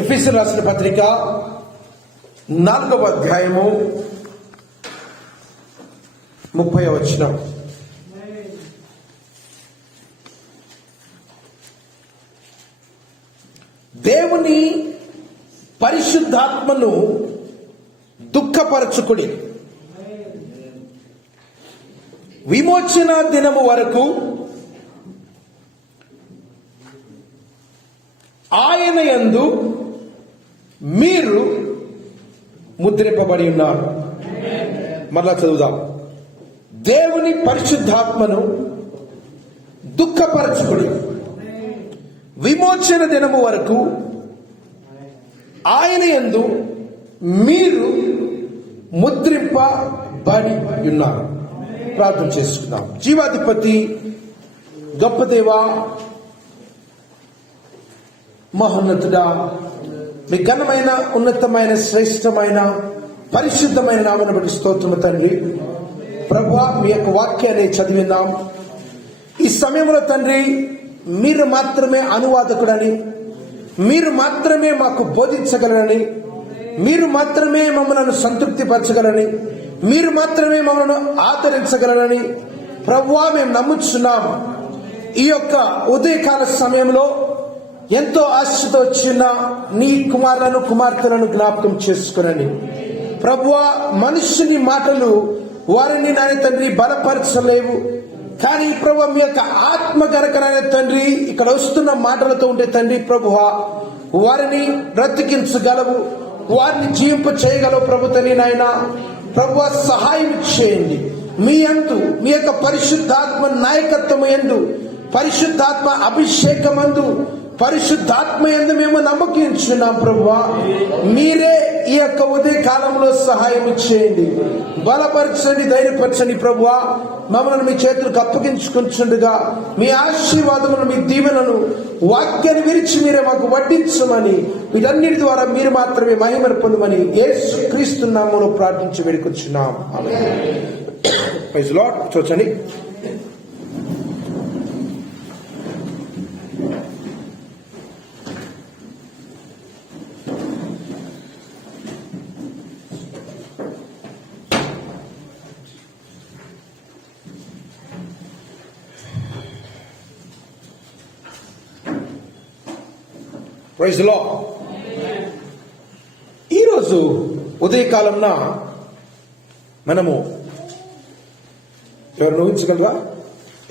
ఎఫెసీయులకు రాసిన పత్రిక 4వ అధ్యాయము 30వ వచనం. దేవుని పరిశుద్ధాత్మను దుఃఖపరచుకుడి, విమోచన దినము వరకు ఆయన యందు మీరు ముద్రింపబడి ఉన్నారు. మరలా చదువుదాం. దేవుని పరిశుద్ధాత్మను దుఃఖపరచుకుడి, విమోచన దినము వరకు ఆయన యందు మీరు ముద్రింపబడి ఉన్నారు. ప్రార్థన చేసుకుందాం. జీవాధిపతి గొప్ప దేవా, మహోన్నతుడా, మీ ఘనమైన ఉన్నతమైన శ్రేష్టమైన పరిశుద్ధమైన నామమును బట్టి స్తోత్రము తండ్రి. ప్రభువా, మీ యొక్క వాక్యాన్ని చదివినాం. ఈ సమయంలో తండ్రి, మీరు మాత్రమే అనువాదకుడని, మీరు మాత్రమే మాకు బోధించగలరని, మీరు మాత్రమే మమ్మల్ని సంతృప్తిపరచగలరని, మీరు మాత్రమే మమ్మల్ని ఆదరించగలరని ప్రభువా మేము నమ్ముచున్నాం. ఈ యొక్క ఉదయకాల సమయంలో ఎంతో ఆశతో వచ్చిన నీ కుమారులను కుమార్తెలను జ్ఞాపకం చేసుకునని ప్రభువా, మనుషుని మాటలు వారిని నాయన తండ్రి బలపరచలేవు. కానీ ప్రభు, మీ యొక్క ఆత్మ గనకనైన తండ్రి ఇక్కడ వస్తున్న మాటలతో ఉంటే తండ్రి ప్రభువా, వారిని బ్రతికించగలవు, వారిని జీవింప చేయగలవు. ప్రభు తండ్రి నాయన ప్రభువా, సహాయం చేయండి. మీ యందు మీ యొక్క పరిశుద్ధాత్మ నాయకత్వం యందు, పరిశుద్ధాత్మ అభిషేకమందు, పరిశుద్ధాత్మ యందు మేము నమ్మకించున్నాం. ప్రభువా, మీరే ఈ యొక్క ఉదయ కాలంలో సహాయం చేయండి, బలపరచండి, ధైర్యపరచండి. ప్రభువా, మమ్మల్ని మీ చేతులకు అప్పగించుకుంటుండగా మీ ఆశీర్వాదములను, మీ దీవెనలను, వాక్యాన్ని విరిచి మీరే మాకు వడ్డించమని, వీటన్నిటి ద్వారా మీరు మాత్రమే మహిమను పొందమని యేసు క్రీస్తు నామములో ప్రార్థించి వేడుకొచ్చున్నాం. ఆమేన్. Praise lord. చూచండి. Praise the lord. ఈరోజు ఉదయకాలంన మనము ఎవరు ఊహించగలరా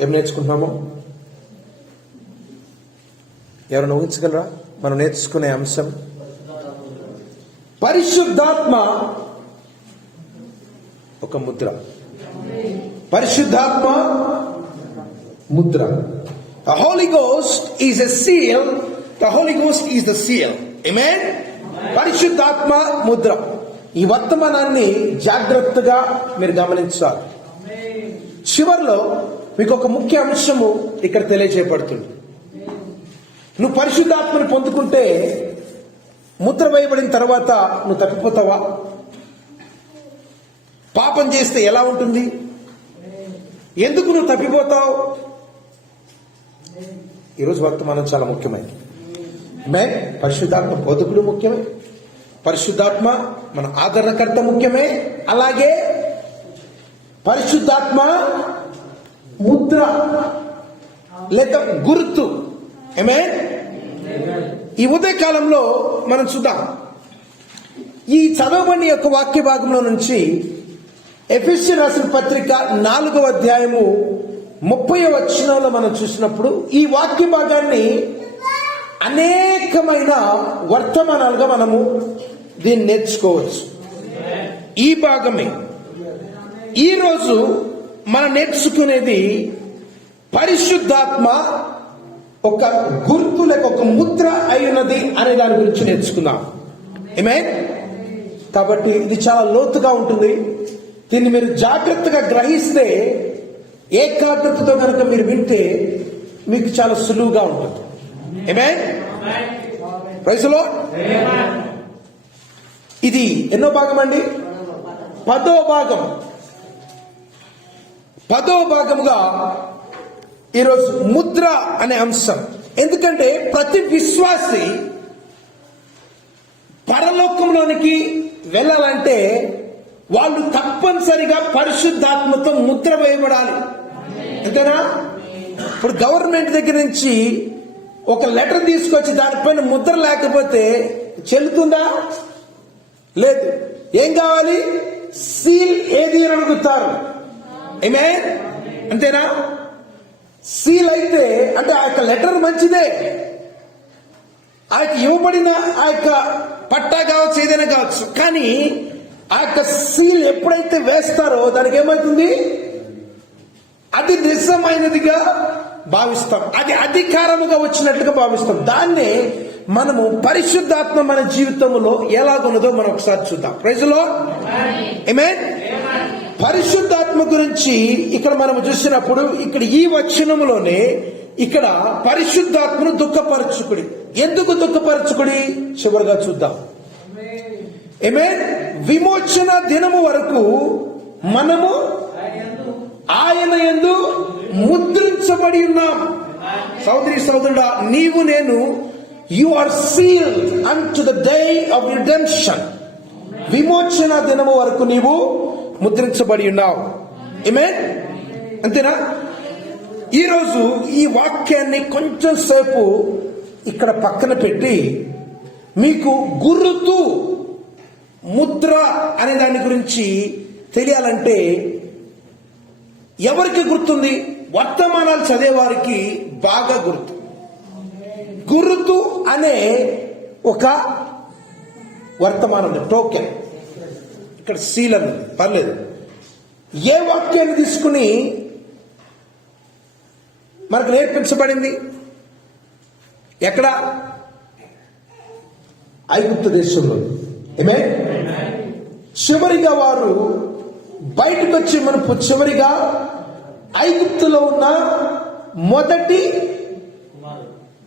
ఏం నేర్చుకుంటున్నామో? ఎవరు ఊహించగలరా? మనం నేర్చుకునే అంశం పరిశుద్ధాత్మ ఒక ముద్ర. పరిశుద్ధాత్మ Mudra. The Holy Ghost is a seal. The Holy Ghost is the seal. Amen. పరిశుద్ధాత్మ ముద్ర. ఈ వర్తమానాన్ని జాగ్రత్తగా మీరు గమనించాలి. చివర్లో మీకు ఒక ముఖ్య అంశము ఇక్కడ తెలియజేయబడుతుంది. నువ్వు పరిశుద్ధాత్మను పొందుకుంటే, ముద్ర వేయబడిన తర్వాత నువ్వు తప్పిపోతావా? పాపం చేస్తే ఎలా ఉంటుంది? ఎందుకు నువ్వు తప్పిపోతావు? ఈరోజు వర్తమానం చాలా ముఖ్యమైనది. పరిశుద్ధాత్మ బోధకుడు ముఖ్యమే, పరిశుద్ధాత్మ మన ఆదరణకర్త ముఖ్యమే, అలాగే పరిశుద్ధాత్మ ముద్ర లేక గుర్తు. ఆమేన్. ఈ ఉదయకాలంలో మనం చూద్దాం. ఈ చదవబడిన యొక్క వాక్య భాగంలో నుంచి ఎఫెసీయులకు రాసిన పత్రిక 4వ అధ్యాయము 30వ వచనంలో మనం చూసినప్పుడు ఈ వాక్య భాగాన్ని అనేకమైన వర్తమానాలుగా మనము దీన్ని నేర్చుకోవచ్చు. ఈ భాగమే ఈరోజు మనం నేర్చుకునేది పరిశుద్ధాత్మ ఒక గుర్తు లేక ఒక ముద్ర అయినది అనే దాని గురించి నేర్చుకుందాం. ఆమేన్. కాబట్టి ఇది చాలా లోతుగా ఉంటుంది. దీన్ని మీరు జాగ్రత్తగా గ్రహిస్తే, ఏకాగ్రతతో కనుక మీరు వింటే మీకు చాలా సులువుగా ఉంటుంది. ఆమేన్. Praise the lord. ఇది ఎన్నో భాగం అండి? 10వ భాగం. 10వ భాగముగా ఈరోజు ముద్ర అనే అంశం. ఎందుకంటే ప్రతి విశ్వాసి పరలోకంలోనికి వెళ్ళాలంటే వాళ్ళు తప్పనిసరిగా పరిశుద్ధాత్మతో ముద్ర వేయబడాలి. అంతేనా? ఇప్పుడు గవర్నమెంట్ దగ్గర నుంచి ఒక లెటర్ తీసుకొచ్చి దానిపైన ముద్ర లేకపోతే చెల్లుతుందా? లేదు. ఏం కావాలి? సీల్ ఏది అని అడుగుతారు. ఆమేన్. అంతేనా? సీల్ అయితే అంటే ఆ యొక్క లెటర్ మంచిదే, ఆ యొక్క ఇవ్వబడిన ఆ యొక్క పట్టా కావచ్చు, ఏదైనా కావచ్చు, కానీ ఆ యొక్క సీల్ ఎప్పుడైతే వేస్తారో దానికి ఏమవుతుంది? అది నిజమైనదిగా భావిస్తాం, అది అధికారముగా వచ్చినట్లుగా భావిస్తాం. దాన్నే మనము పరిశుద్ధాత్మ మన జీవితంలో ఎలాగున్నదో మనం ఒకసారి చూద్దాం. Praise the lord. ఆమేన్. పరిశుద్ధాత్మ గురించి ఇక్కడ మనం చూసినప్పుడు ఇక్కడ ఈ వచనములోనే ఇక్కడ పరిశుద్ధాత్మను దుఃఖపరచుకుడి. ఎందుకు దుఃఖపరచుకుడి? చివరిగా చూద్దాం. ఆమేన్. విమోచన దినము వరకు మనము ఆయన యందు ముద్రించబడి ఉన్నాం. సోదరి సోదరుడా, నీవు నేను you are sealed unto the day of redemption. విమోచన దినము వరకు నీవు ముద్రించబడి ఉన్నావు. ఆమేన్. అంతేనా? ఈరోజు ఈ వాక్యాన్ని కొంచెం సేపు ఇక్కడ పక్కన పెట్టి మీకు గుర్తు ముద్ర అనే దాని గురించి తెలియాలంటే ఎవరికి గుర్తుంది? వర్తమానాలు చదివేవారికి బాగా గుర్తు. గుర్తు అనే ఒక వర్తమానం టోకెన్, ఇక్కడ సీల్ అని పర్లేదు. ఏ వాక్యాన్ని తీసుకుని మనకు నేర్పించబడింది? ఎక్కడ? ఐగుప్తు దేశంలో. ఆమేన్. చివరిగా వారు బయటకు వచ్చి మనకు చివరిగా ఐగుప్తులో ఉన్న మొదటి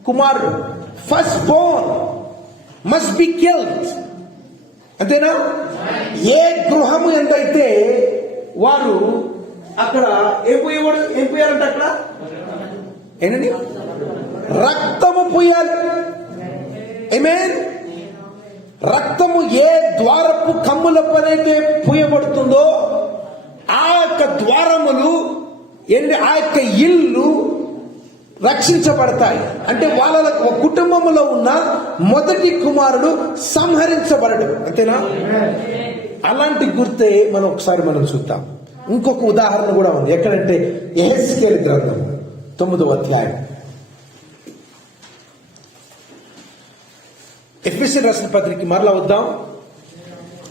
కుమారుడు, first Born must be killed. అంతేనా? ఏ గృహము ఎంతైతే వారు అక్కడ ఏం పోయారంట? అక్కడ ఏంటండి? రక్తము పోయాలి. ఆమేన్. రక్తము ఏ ద్వారపు కమ్ముల పనైతే పూయబడుతుందో ఆ యొక్క ద్వారములు ఆ యొక్క ఇల్లు రక్షించబడతాయి. అంటే వాళ్ళ కుటుంబంలో ఉన్న మొదటి కుమారుడు సంహరించబడడు. అంతేనా? అలాంటి గుర్తే మనం ఒకసారి చూద్దాం. ఇంకొక ఉదాహరణ కూడా ఉంది. ఎక్కడంటే యెహెజ్కేలు గ్రంథం 9వ అధ్యాయం. ఎఫెసీయులకు రాసిన పత్రిక మరలా వద్దాం.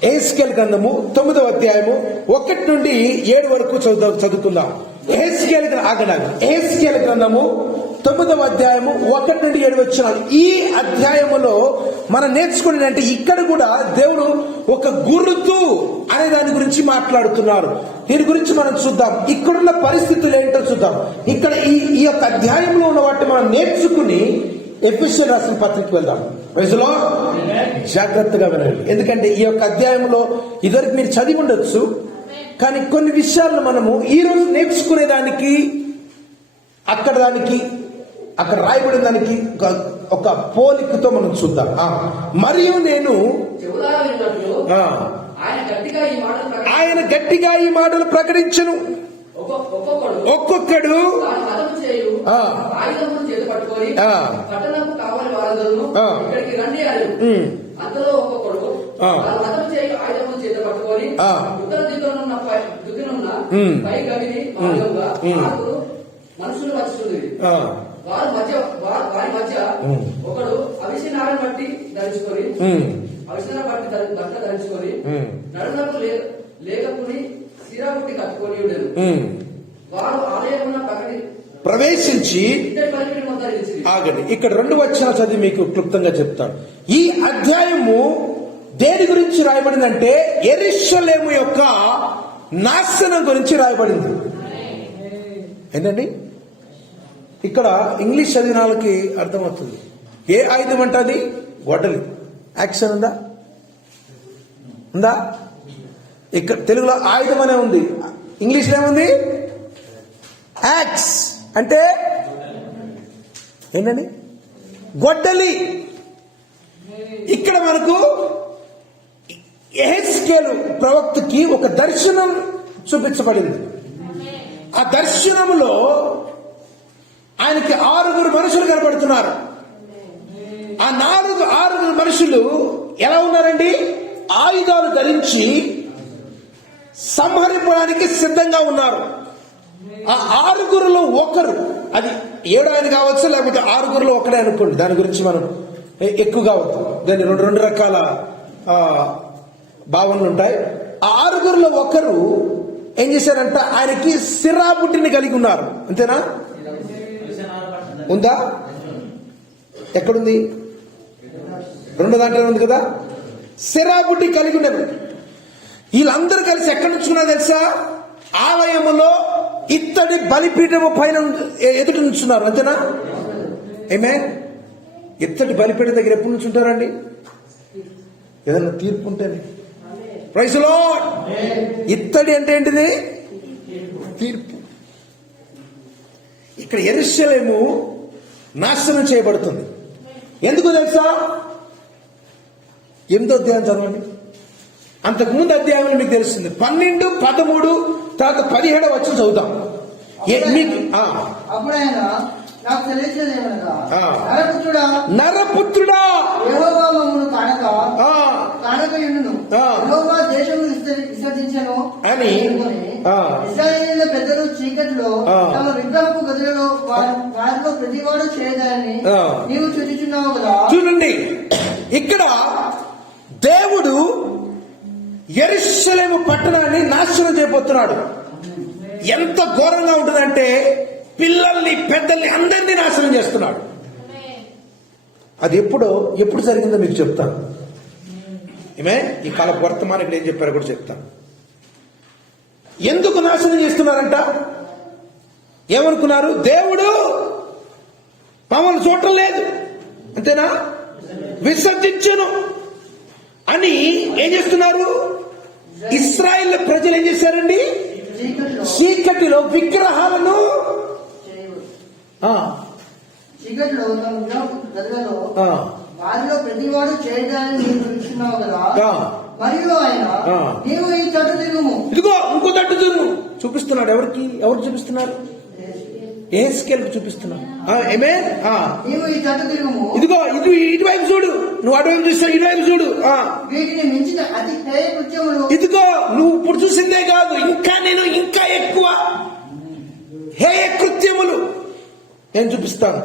యెహెజ్కేలు గ్రంథము 9వ అధ్యాయము 1 నుండి 7 వరకు చదువుకుందాం. యెహెజ్కేలు గ్రంథము 9వ అధ్యాయము 1 నుండి 7 వచనాలు. ఈ అధ్యాయములో మనం నేర్చుకునేదంటే ఇక్కడ కూడా దేవుడు ఒక గుర్తు అనే దాని గురించి మాట్లాడుతున్నారు. దీని గురించి మనం చూద్దాం. ఇక్కడున్న పరిస్థితులు ఏంటో చూద్దాం. ఇక్కడ ఈ యొక్క అధ్యాయంలో ఉన్న వాటిని మనం నేర్చుకుని ఎఫెసీయులకు రాసిన పత్రికకి వెళ్దాం. Praise the Lord. జాగ్రత్తగా వినండి, ఎందుకంటే ఈ యొక్క అధ్యాయంలో ఇదివరకు మీరు చదివి ఉండొచ్చు, కానీ కొన్ని విషయాలను మనము ఈ రోజు నేర్చుకునేదానికి అక్కడ రాయబడిన దానికి ఒక పోలికతో మనం చూద్దాం. మరియు నేను ఆయన గట్టిగా ఈ మాటలు ప్రకటించను. ఒక్కొక్కడు మనుషులు వస్తుంది. వారి మధ్య ఒకడు అవిసెనారని బట్టి ధరించుకొని బట్ట ధరించుకొని నడునకు లేకపోని సిరాపుట్టి కట్టుకొని ఉండేది. వారు ఆలయమున ప్రవేశించి ఆగండి. ఇక్కడ 2 వచనాలు చదివి మీకు క్లుప్తంగా చెప్తాను. ఈ అధ్యాయము దేని గురించి రాయబడిందంటే యెరూషలేము యొక్క నాశనం గురించి రాయబడింది. ఏంటండి? ఇక్కడ ఇంగ్లీష్ చదివిన వాళ్ళకి అర్థమవుతుంది. ఏ ఆయుధం అంటది? గొడ్డలి. యాక్షన్ ఉందా? ఇక్కడ తెలుగులో ఆయుధం అనే ఉంది, ఇంగ్లీష్లో ఏముంది? యాక్స్ అంటే ఏంటండి? గొడ్డలి. ఇక్కడ మనకు యెహెజ్కేలు ప్రవక్తకి ఒక దర్శనం చూపించబడింది. ఆ దర్శనములో ఆయనకి 6 మనుషులు కనబడుతున్నారు. ఆ 6 మనుషులు ఎలా ఉన్నారండి? ఆయుధాలు ధరించి సంహరించడానికి సిద్ధంగా ఉన్నారు. ఆ 6లో ఒకరు, అది 7 ఆయన కావచ్చు, లేకపోతే 6లో ఒకడే అనుకోండి. దాని గురించి మనం ఎక్కువగా దాని రెండు రకాల భావనలు ఉంటాయి. ఆ 6లో ఒకరు ఏం చేశారంట? ఆయనకి సిరాబుట్టిని కలిగి ఉన్నారు. అంతేనా? ఉందా? ఎక్కడుంది? 2 దాంట్లో ఉంది కదా. సిరాబుట్టి కలిగి ఉన్నారు. వీళ్ళందరూ కలిసి ఎక్కడి నుంచి ఉన్నా తెలుసా? ఆలయములో ఇత్తడి బలిపీఠము పైన ఎదుటి నుంచున్నారు. అంతేనా? ఏమే? ఇత్తడి బలిపీఠం దగ్గర ఎప్పుడు నుంచి ఉంటారండి? ఏదన్నా తీర్పు ఉంటేనే. Praise the Lord. ఇత్తడి అంటే ఏంటిది? తీర్పు. ఇక్కడ యెరూషలేము నాశనం చేయబడుతుంది. ఎందుకు తెలుసా? 8వ అధ్యాయం చదవండి. అంతకుముందు అధ్యాయంలో మీకు తెలుస్తుంది. 12, 13 తర్వాత 17 వచ్చి చదువుతాం. మీకు అప్పుడైనా నాకు తెలియచేదేమనగా, నరపుత్రుడా యెహోవా మమ్మును కానకయుండును, యెహోవా దేశమును విసర్జించెను అని ఇశ్రాయేలీయుల పెద్దలు చీకటిలో తమ విగ్రహపు గదులలో వారిలో ప్రతివాడు చేయదని నీవు చూచుచున్నావు కదా. చూడండి, ఇక్కడ దేవుడు యెరూషలేము పట్టణాన్ని నాశనం చేయబోతున్నాడు. ఎంత ఘోరంగా ఉంటుందంటే పిల్లల్ని, పెద్దల్ని, అందరినీ నాశనం చేస్తున్నాడు. అది ఎప్పుడు జరిగిందో మీకు చెప్తాను. ఏమే ఈ కాల వర్తమానం ఇక్కడ ఏం చెప్పారో కూడా చెప్తాను. ఎందుకు నాశనం చేస్తున్నారంట? ఏమనుకున్నారు? దేవుడు మమ్మల్ని చూడటం లేదు, అంతేనా, విసర్జించను అని ఏం చేస్తున్నారు? ఇశ్రాయేల్ ప్రజలు ఏం చేశారండి? చీకటిలో విగ్రహాలను చీకటిలో గదులలో వారిలో ప్రతివాడు చేయడాన్ని నీవు చూస్తున్నావు కదా. మరియు ఆయన నీవు ఈ తట్టు తిరుగు, ఇదిగో ఇంకో తట్టు తిరుగు చూపిస్తున్నాడు. ఎవరు చూపిస్తున్నారు? యెహెజ్కేలుకు చూపిస్తున్నాడు. ఏమే? నీవు ఈ తట్టు తిరుగు, ఇదిగో ఇటువైపు చూడు, నువ్వు అటువైపు చూస్తావు, ఇటువైపు చూడు. వీటిని మించిన అతి హేయ కృత్యములు, ఇదిగో నువ్వు ఇప్పుడు చూసిందే కాదు, ఇంకా ఎక్కువ హేయ కృత్యములు నేను చూపిస్తాను.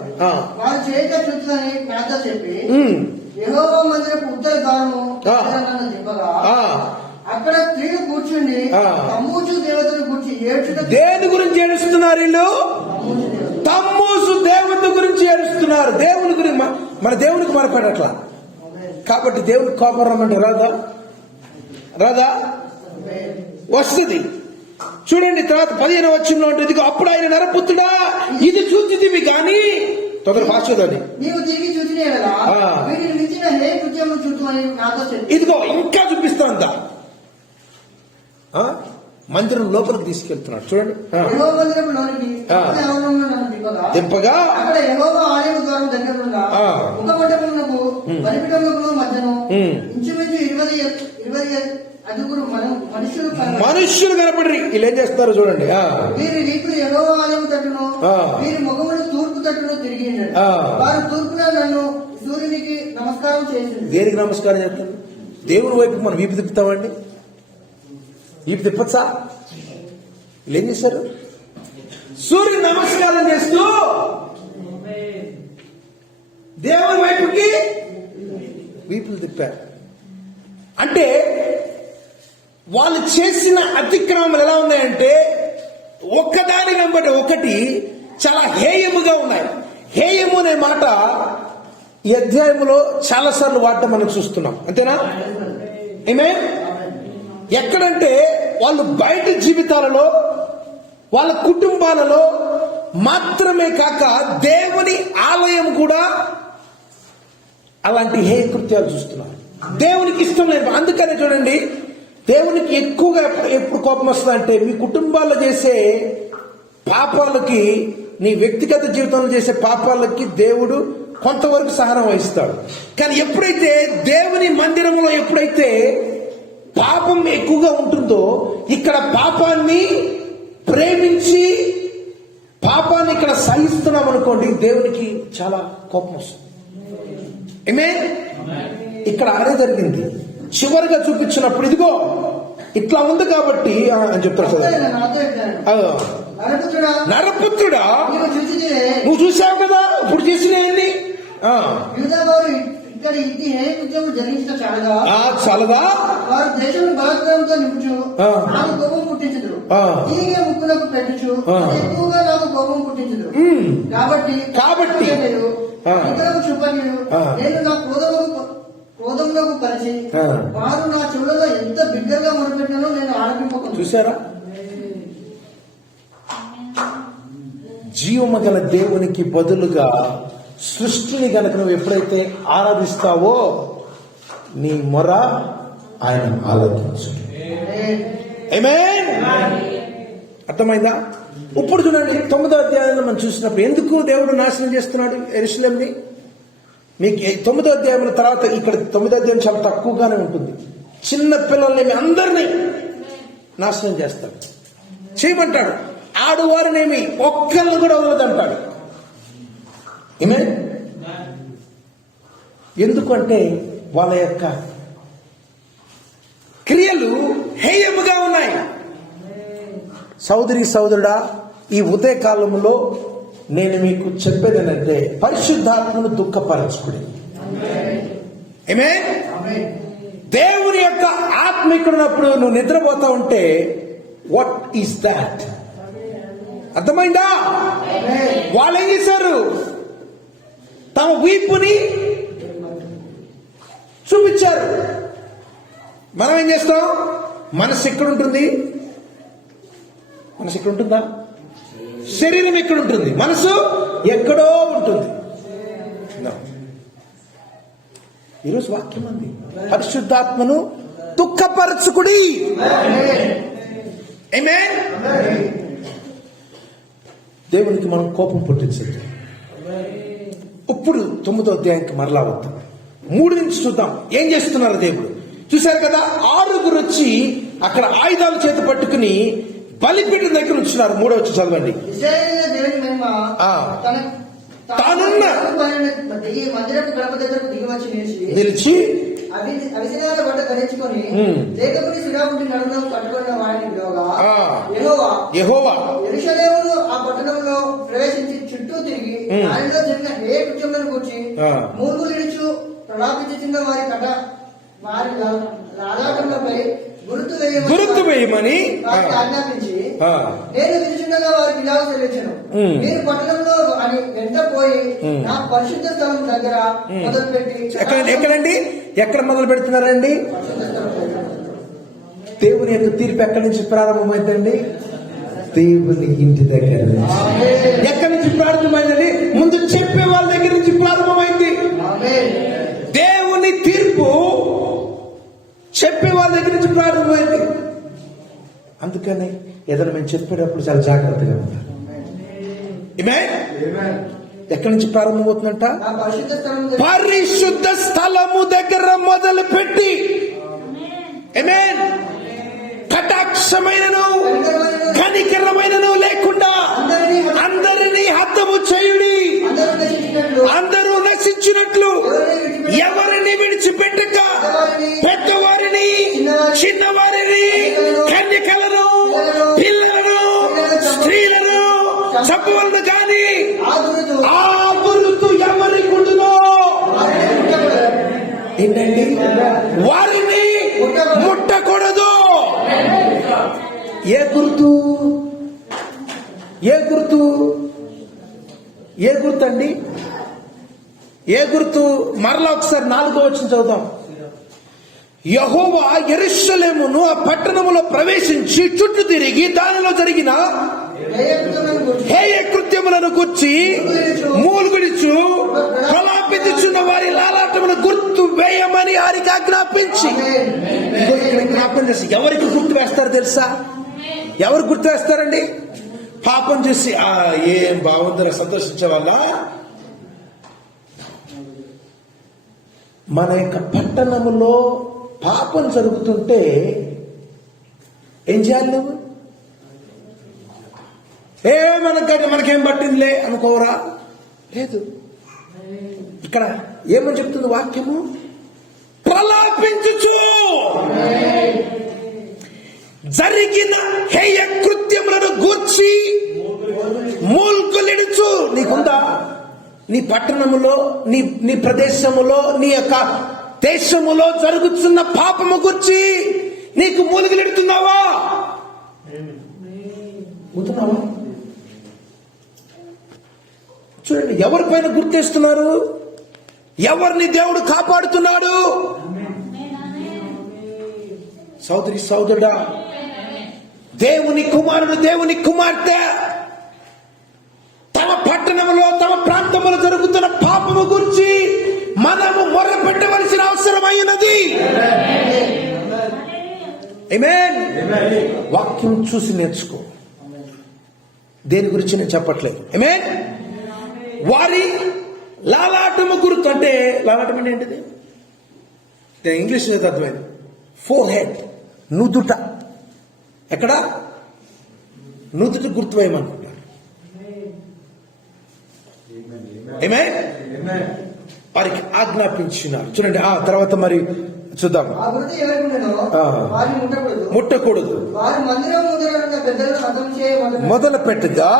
వారు చేయక చూస్తుందని నాతో చెప్పి యెహోవా మందిరపు ఉత్తర ద్వారము దింపగా అక్కడ స్త్రీలు కూర్చుండి తమ్మూజు దేవతను గురించి ఏడ్చుట. దేని గురించి ఏడుస్తున్నారు వీళ్ళు? తమ్మూజు దేవత గురించి ఏడుస్తున్నారు. దేవుని గురించి, మన దేవునికి మనపడట్లా కాబట్టి దేవునికి కోపం రమ్మంటే రాదా? వస్తుంది. చూడండి, తర్వాత 15వ వచనంలో ఉంటుంది, అప్పుడు ఆయన నరపుత్రుడా ఇది చూచితివి కానీ ఫాస్ట్ కదండి, నీవు తిరిగి చూచినే కదా వీటిని మించిన హేయ కృత్యములు చూచుమని నాతో చెప్పి. ఇదిగో ఇంకా చూపిస్తానంత మందిరం లోపలికి తీసుకెళ్తున్నాడు. చూడండి, యెహోవా మందిరంలోనికి దింపగా అక్కడ యెహోవా ఆలయం ద్వారం దగ్గర ఉన్న ముఖమండపమునకు బలిపీఠములకు మధ్యను ఇంచుమించు 20 అదుగురు మనుష్యులు కనపడి వీళ్ళు ఏం చేస్తారు చూడండి. వీరి రీతులు యెహోవా ఆలయం తట్టును, వీరి ముఖములు తూర్పు తట్టును తిరిగి వారు తూర్పున నన్ను సూర్యునికి నమస్కారం చేసింది. దేనికి నమస్కారం చేస్తాను? దేవుని వైపు మనం వీపు తిప్పుతామండి. వీపు తిప్పచ్చా? వీళ్ళు ఏం చేశారు? సూర్యుని నమస్కారం చేస్తూ దేవుని వైపుకి వీపులు తిప్పారు. అంటే వాళ్ళు చేసిన అతిక్రమాలు ఎలా ఉన్నాయంటే ఒక్కదాని వెంబడి ఒకటి చాలా హేయముగా ఉన్నాయి. హేయము అనే మాట ఈ అధ్యాయంలో చాలా సార్లు వాడటం మనం చూస్తున్నాం. అంతేనా? ఏమే? ఎక్కడంటే వాళ్ళు బయట జీవితాలలో, వాళ్ళ కుటుంబాలలో మాత్రమే కాక దేవుని ఆలయం కూడా అలాంటి హేయ కృత్యాలు చూస్తున్నారు. దేవునికి ఇష్టం లేదు. అందుకనే చూడండి, దేవునికి ఎక్కువగా ఎప్పుడు కోపం వస్తుందంటే మీ కుటుంబాల్లో చేసే పాపాలకి, నీ వ్యక్తిగత జీవితంలో చేసే పాపాలకి దేవుడు కొంతవరకు సహనం వహిస్తాడు. కానీ ఎప్పుడైతే దేవుని మందిరంలో ఎప్పుడైతే పాపం ఎక్కువగా ఉంటుందో, ఇక్కడ పాపాన్ని ప్రేమించి పాపాన్ని ఇక్కడ సహిస్తున్నాం అనుకోండి, దేవునికి చాలా కోపం వస్తుంది. ఆమేన్. ఇక్కడ అదే జరిగింది. చివరిగా చూపించినప్పుడు ఇదిగో ఇట్లా ఉంది కాబట్టి అని చెప్తారు కదా, నరపుత్రుడా నువ్వు చూసావు కదా ఇప్పుడు చేసినవన్నీ చాలదా, వారు దేశం బలాత్కారంతో నింపుచు నాకు కోపం పుట్టించదు, ఈగ ముక్కులకు పెట్టుచు ఎక్కువగా నాకు కోపం పుట్టించదు. కాబట్టి ఇతరులకు చూపలేదు, నేను నా క్రోధంలోకి పరిచి వారు నా చెవులలో ఎంత బిగ్గరగా మొదలుపెట్టానో నేను ఆలపింపకుండా. చూసారా, జీవము గల దేవునికి బదులుగా సృష్టిని గనక నువ్వు ఎప్పుడైతే ఆరాధిస్తావో నీ మొర ఆయన ఆలోచించు. ఆమేన్. అర్థమైందా? ఇప్పుడు చూడండి 9వ అధ్యాయంలో మనం చూసినప్పుడు ఎందుకు దేవుడు నాశనం చేస్తున్నాడు యెరూషలేముని. మీకు 9వ అధ్యాయం తర్వాత ఇక్కడ 9వ అధ్యాయం చాలా తక్కువగానే ఉంటుంది. చిన్న పిల్లల్ని అందరినీ నాశనం చేస్తాడు, చేయమంటాడు. ఆడువారినేమి ఒక్కళ్ళని కూడా వదలదంటాడు. ఆమేన్. ఎందుకంటే వాళ్ళ యొక్క క్రియలు హేయముగా ఉన్నాయి. సోదరి సోదరుడా, ఈ ఉదయ కాలంలో నేను మీకు చెప్పేది ఏంటంటే పరిశుద్ధాత్మను దుఃఖపరచుకుని. ఆమేన్. దేవుని యొక్క ఆత్మ ఇక్కడ ఉన్నప్పుడు నువ్వు నిద్రపోతా ఉంటే వాట్ ఈస్ దాట్? అర్థమైందా? వాళ్ళు ఏం చేశారు? తమ వీపుని చూపించారు. మనం ఏం చేస్తాం? మనసు ఎక్కడ ఉంటుంది? మనసు ఎక్కడ ఉంటుందా? శరీరం ఎక్కడ ఉంటుంది? మనసు ఎక్కడో ఉంటుంది. ఈరోజు వాక్యం ఉంది, పరిశుద్ధాత్మను దుఃఖపరచుకుడి. ఆమేన్. దేవునికి మనం కోపం పుట్టించదు. ఇప్పుడు 9వ అధ్యాయానికి మరలా వద్దాం. 3 నుంచి చూద్దాం ఏం చేస్తున్నారు దేవుడు. చూశారు కదా, 6 వచ్చి అక్కడ ఆయుధాలు చేతి పట్టుకుని బలిపీఠం దగ్గర ఉంచున్నారు. 3వ వచ్చి చదవండి. తానున్న మందిరపు గడప దగ్గరకు దిగి వచ్చి నిలిచి అవిసెనాల బట్ట ధరించుకొని లేఖకుని సిరాపుటి నడుములో పట్టుకున్న వాడిని యెహోవా యెరూషలేమును ఆ పట్టణంలో ప్రవేశించి చుట్టూ తిరిగి దానిలో జరిగిన ఏ కృత్యములను కూర్చి మూర్ఖులు ఇడుచు ప్రలాపించుతున్న వారి లాలాటంలపై గుర్తు వేయమని ఆజ్ఞాపించి నేను విధిచుండగా వారికి ఇలాగ సెలవించెను, మీరు పట్టణంలో అని వెంట పోయి నా పరిశుద్ధ స్థలం దగ్గర మొదలుపెట్టి. ఎక్కడండి? ఎక్కడ మొదలు పెడుతున్నారండి? దేవుని యొక్క తీర్పు ఎక్కడి నుంచి ప్రారంభమైందండి? దేవుని ఇంటి దగ్గర నుంచి. ఎక్కడి నుంచి ప్రారంభమైందండి? ముందు చెప్పే వాళ్ళ దగ్గర నుంచి ప్రారంభమైంది. దేవుని తీర్పు చెప్పే వాళ్ళ దగ్గర నుంచి ప్రారంభమైంది. అందుకని ఏదైనా మేము చెప్పేటప్పుడు చాలా జాగ్రత్తగా ఉంటాం. ఎక్కడి నుంచి ప్రారంభమవుతుందంట? పరిశుద్ధ స్థలము దగ్గర మొదలు పెట్టి కటాక్షమైనను కనికరమైనను లేకుండా అందరినీ హతము చేయుడి. అందరూ నశించినట్లు ఎవరిని విడిచిపెట్టక పెద్దవారిని, చిన్నవారిని, కన్యకలను, పిల్లలను, స్త్రీలను చంపవలను కానీ ఆ గుర్తు ఎవరికి ఉండునో ఏంటండి? వారిని ముట్టకూడదు. ఏ గుర్తు? ఏ గుర్తు? ఏ గుర్తు అండి? ఏ గుర్తు? మరలా ఒకసారి 4వ వచనం చదువుదాం. యెహోవా యెరూషలేమును ఆ పట్టణములో ప్రవేశించి చుట్టూ తిరిగి దానిలో జరిగిన హేయ కృత్యములను గుర్చి మూలుగుడిచు ప్రలాపించుచున్న వారి లాలాటమును గుర్తు వేయమని వారికి ఆజ్ఞాపించి. జ్ఞాపకం చేసి ఎవరికి గుర్తు వేస్తారు తెలుసా? ఎవరు గుర్తు వేస్తారండి? పాపం చేసి ఏం బాగుందని సంతోషించే వల్ల మన యొక్క పట్టణములో పాపం జరుగుతుంటే ఏం చేయాలి నువ్వు? మనకేం పట్టిందిలే అనుకోవరా? లేదు. ఇక్కడ ఏమని చెప్తుంది వాక్యము? ప్రలాపించుచు జరిగిన హేయ కృత్యములను గూర్చి మూల్గులిడుచు. నీకుందా? నీ పట్టణములో, నీ ప్రదేశములో, నీ యొక్క దేశములో జరుగుతున్న పాపము గురించి నీకు మూలుగులెడుతున్నావా? చూడండి, ఎవరిపైన గుర్తేస్తున్నారు? ఎవరిని దేవుడు కాపాడుతున్నాడు? సోదరి సోదరుడా, దేవుని కుమారుడు, దేవుని కుమార్తె తమ పట్టణంలో, తమ ప్రాంతంలో జరుగుతున్న పాపము గురించి మనము మొర్ర పెట్టవలసిన అవసరమైనది. ఆమేన్. వాక్యం చూసి నేర్చుకో. దేని గురించి నేను చెప్పట్లేదు. ఆమేన్. వారి లాలాటము గుర్తు అంటే, లాలాటం అంటే ఏంటిది? ఇంగ్లీష్ అర్థమైంది. ఫోర్ హెడ్, నుదుట. ఎక్కడ? నుదుట గుర్తు వేయమనుకుంటారు. ఆమేన్. వారికి ఆజ్ఞాపించినారు. చూడండి, ఆ తర్వాత మరి చూద్దాం. ముట్టకూడదు. మొదలు పెట్టుగా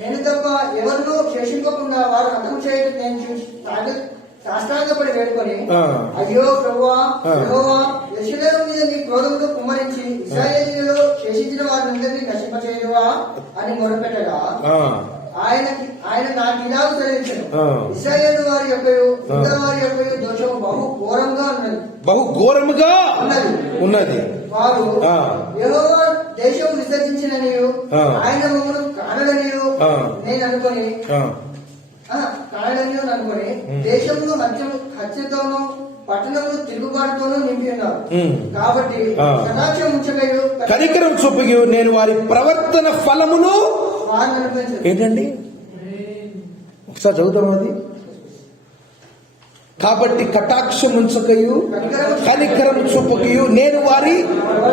నేను తప్ప ఎవరినూ శేషింపకుండా వారు హతం చేయడం నేను చూసి సాష్టాంగపడి వేడుకొని, అయ్యో ప్రభువా, యెహోవా, యెరూషలేము మీద నీ క్రోధమును కుమ్మరించి ఇశ్రాయేలీయులలో శేషించిన వారినందరినీ నశింపచేయుదువా అని మొరపెట్టగా ఆయన నాకు ఇలాగ సెలవించెను, ఇశ్రాయేలు వారి యొక్క యూదా వారి యొక్క దోషము బహు ఘోరముగా ఉన్నది. వారు యెహోవా దేశం విసర్జించిననియు ఆయన మమ్మను కానడనియు నేను అనుకొని దేశంలో హత్యతోనూ పట్టణంలో తిరుగుబాటుతోనూ నింపి ఉన్నారు. కాబట్టి కటాక్షం ఉంచగయు కనికరం చూపగయు నేను వారి ప్రవర్తన ఫలమును ఏంటండి? ఒకసారి చదువుతాం అది. కాబట్టి కటాక్షం ఉంచకయు కనికరం చూపకయు నేను వారి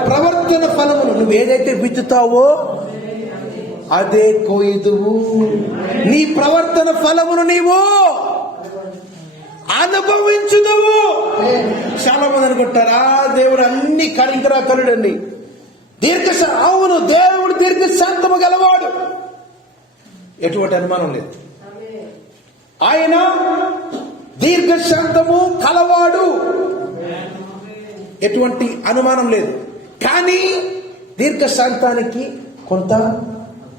ప్రవర్తన ఫలమును, నువ్వు ఏదైతే విత్తుతావో అదే కోయిదువు. నీ ప్రవర్తన ఫలమును నీవు అనుభవించుదువు. చాలా మంది అనుకుంటారా దేవుడు అన్ని కనికరాకరుడండి, అవును, దేవుడు దీర్ఘశాంతము గలవాడు. ఎటువంటి అనుమానం లేదు. ఆయన దీర్ఘశాంతము కలవాడు, ఎటువంటి అనుమానం లేదు. కానీ దీర్ఘశాంతానికి కొంత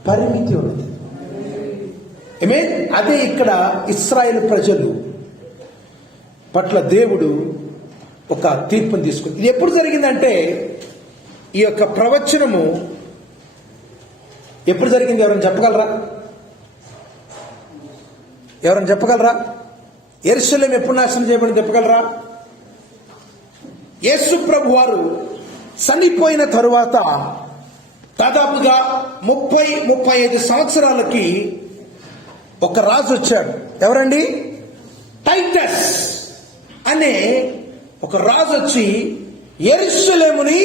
పరిమితి ఉన్నది. అదే ఇక్కడ ఇశ్రాయేలు ప్రజలు పట్ల దేవుడు ఒక తీర్పును తీసుకుంది. ఇది ఎప్పుడు జరిగిందంటే, ఈ యొక్క ప్రవచనము ఎప్పుడు జరిగింది? ఎవరైనా చెప్పగలరా? ఎవరైనా చెప్పగలరా? యెరూషలేము ఎప్పుడు నాశనం చేయబడింది చెప్పగలరా? యేసు ప్రభు వారు చనిపోయిన తరువాత దాదాపుగా 30-35 సంవత్సరాలకి ఒక రాజు వచ్చాడు. ఎవరండి? టైటస్ అనే ఒక రాజు వచ్చి యెరూషలేముని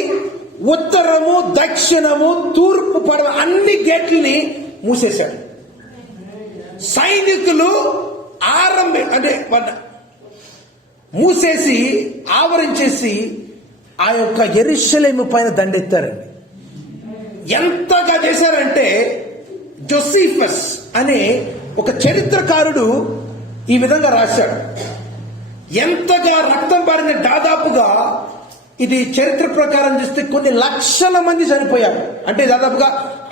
ఉత్తరము, దక్షిణము, తూర్పు, పడవ అన్ని గేట్లని మూసేశాడు. సైనికులు మూసేసి ఆవరించేసి ఆ యొక్క యెరూషలేము పైన దండెత్తారండి. ఎంతగా చేశారంటే జోసిఫస్ అనే ఒక చరిత్రకారుడు ఈ విధంగా రాశాడు. ఎంతగా రక్తం పారిన, దాదాపుగా ఇది చరిత్ర ప్రకారం చూస్తే కొన్ని లక్షల మంది చనిపోయారు. అంటే దాదాపుగా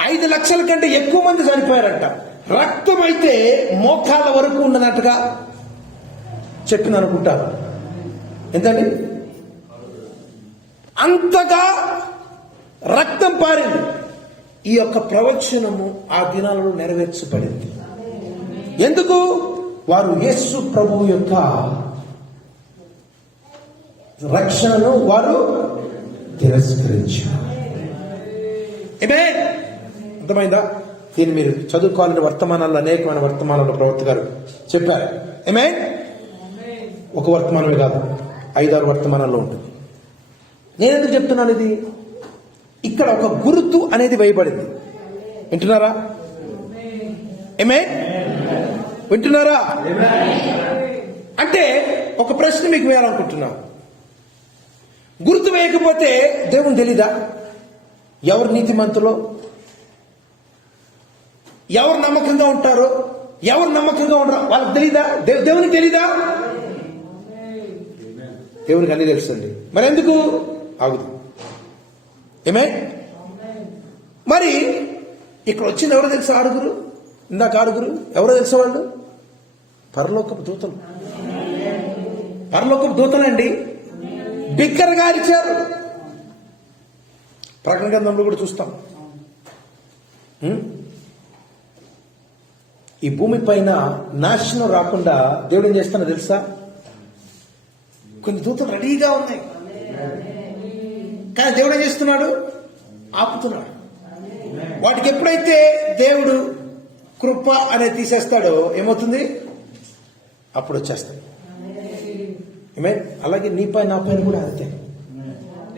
5 లక్షల కంటే ఎక్కువ మంది చనిపోయారంట. రక్తం అయితే మోకాల వరకు ఉన్నట్టుగా చెప్పింది అనుకుంటారు. ఎంతండి? అంతగా రక్తం పారింది. ఈ యొక్క ప్రవచనము ఆ దినాలలో నెరవేర్చబడింది. ఎందుకు? వారు యేసు ప్రభు యొక్క రక్షణను వారు తిరస్కరించాను. ఆమేన్. అర్థమైందా? దీన్ని మీరు చదువుకోవాలని వర్తమానాల్లో అనేకమైన వర్తమానాల్లో ప్రవక్త గారు చెప్పారు. ఆమేన్. ఒక వర్తమానమే కాదు, 5-6 వర్తమానాల్లో ఉంటుంది. నేను ఎందుకు చెప్తున్నాను ఇది? ఇక్కడ ఒక గుర్తు అనేది వేయబడింది. వింటున్నారా? ఆమేన్. వింటున్నారా? అంటే ఒక ప్రశ్న మీకు వేయాలనుకుంటున్నా. గుర్తు వేయకపోతే దేవుని తెలీదా? ఎవరు నీతిమంతులో, ఎవరు నమ్మకంగా ఉంటారో, ఎవరు నమ్మకంగా ఉండరో వాళ్ళకి తెలీదా? దేవునికి తెలీదా? దేవునికి అన్ని తెలుసండి. మరి ఎందుకు ఆగుదు? ఆమేన్. మరి ఇక్కడ వచ్చింది ఎవరో తెలుసా? ఆరుగురు. ఇందాక ఆరుగురు ఎవరో తెలుసా? వాళ్ళు పరలోకపు దూతలు. పరలోకపు దూతలండి. బిగ్గరగా అరిచారు. ప్రకటన గ్రంథంలో కూడా చూస్తాం. ఈ భూమి పైన నాశనం రాకుండా దేవుడు ఏం చేస్తానో తెలుసా? కొన్ని దూతలు రెడీగా ఉన్నాయి, కానీ దేవుడు ఏం చేస్తున్నాడు? ఆపుతున్నాడు. వాటికి ఎప్పుడైతే దేవుడు కృప అనేది తీసేస్తాడో ఏమవుతుంది? అప్పుడు వచ్చేస్తాడు. అలాగే నీ పైన నా పైన కూడా అంతే.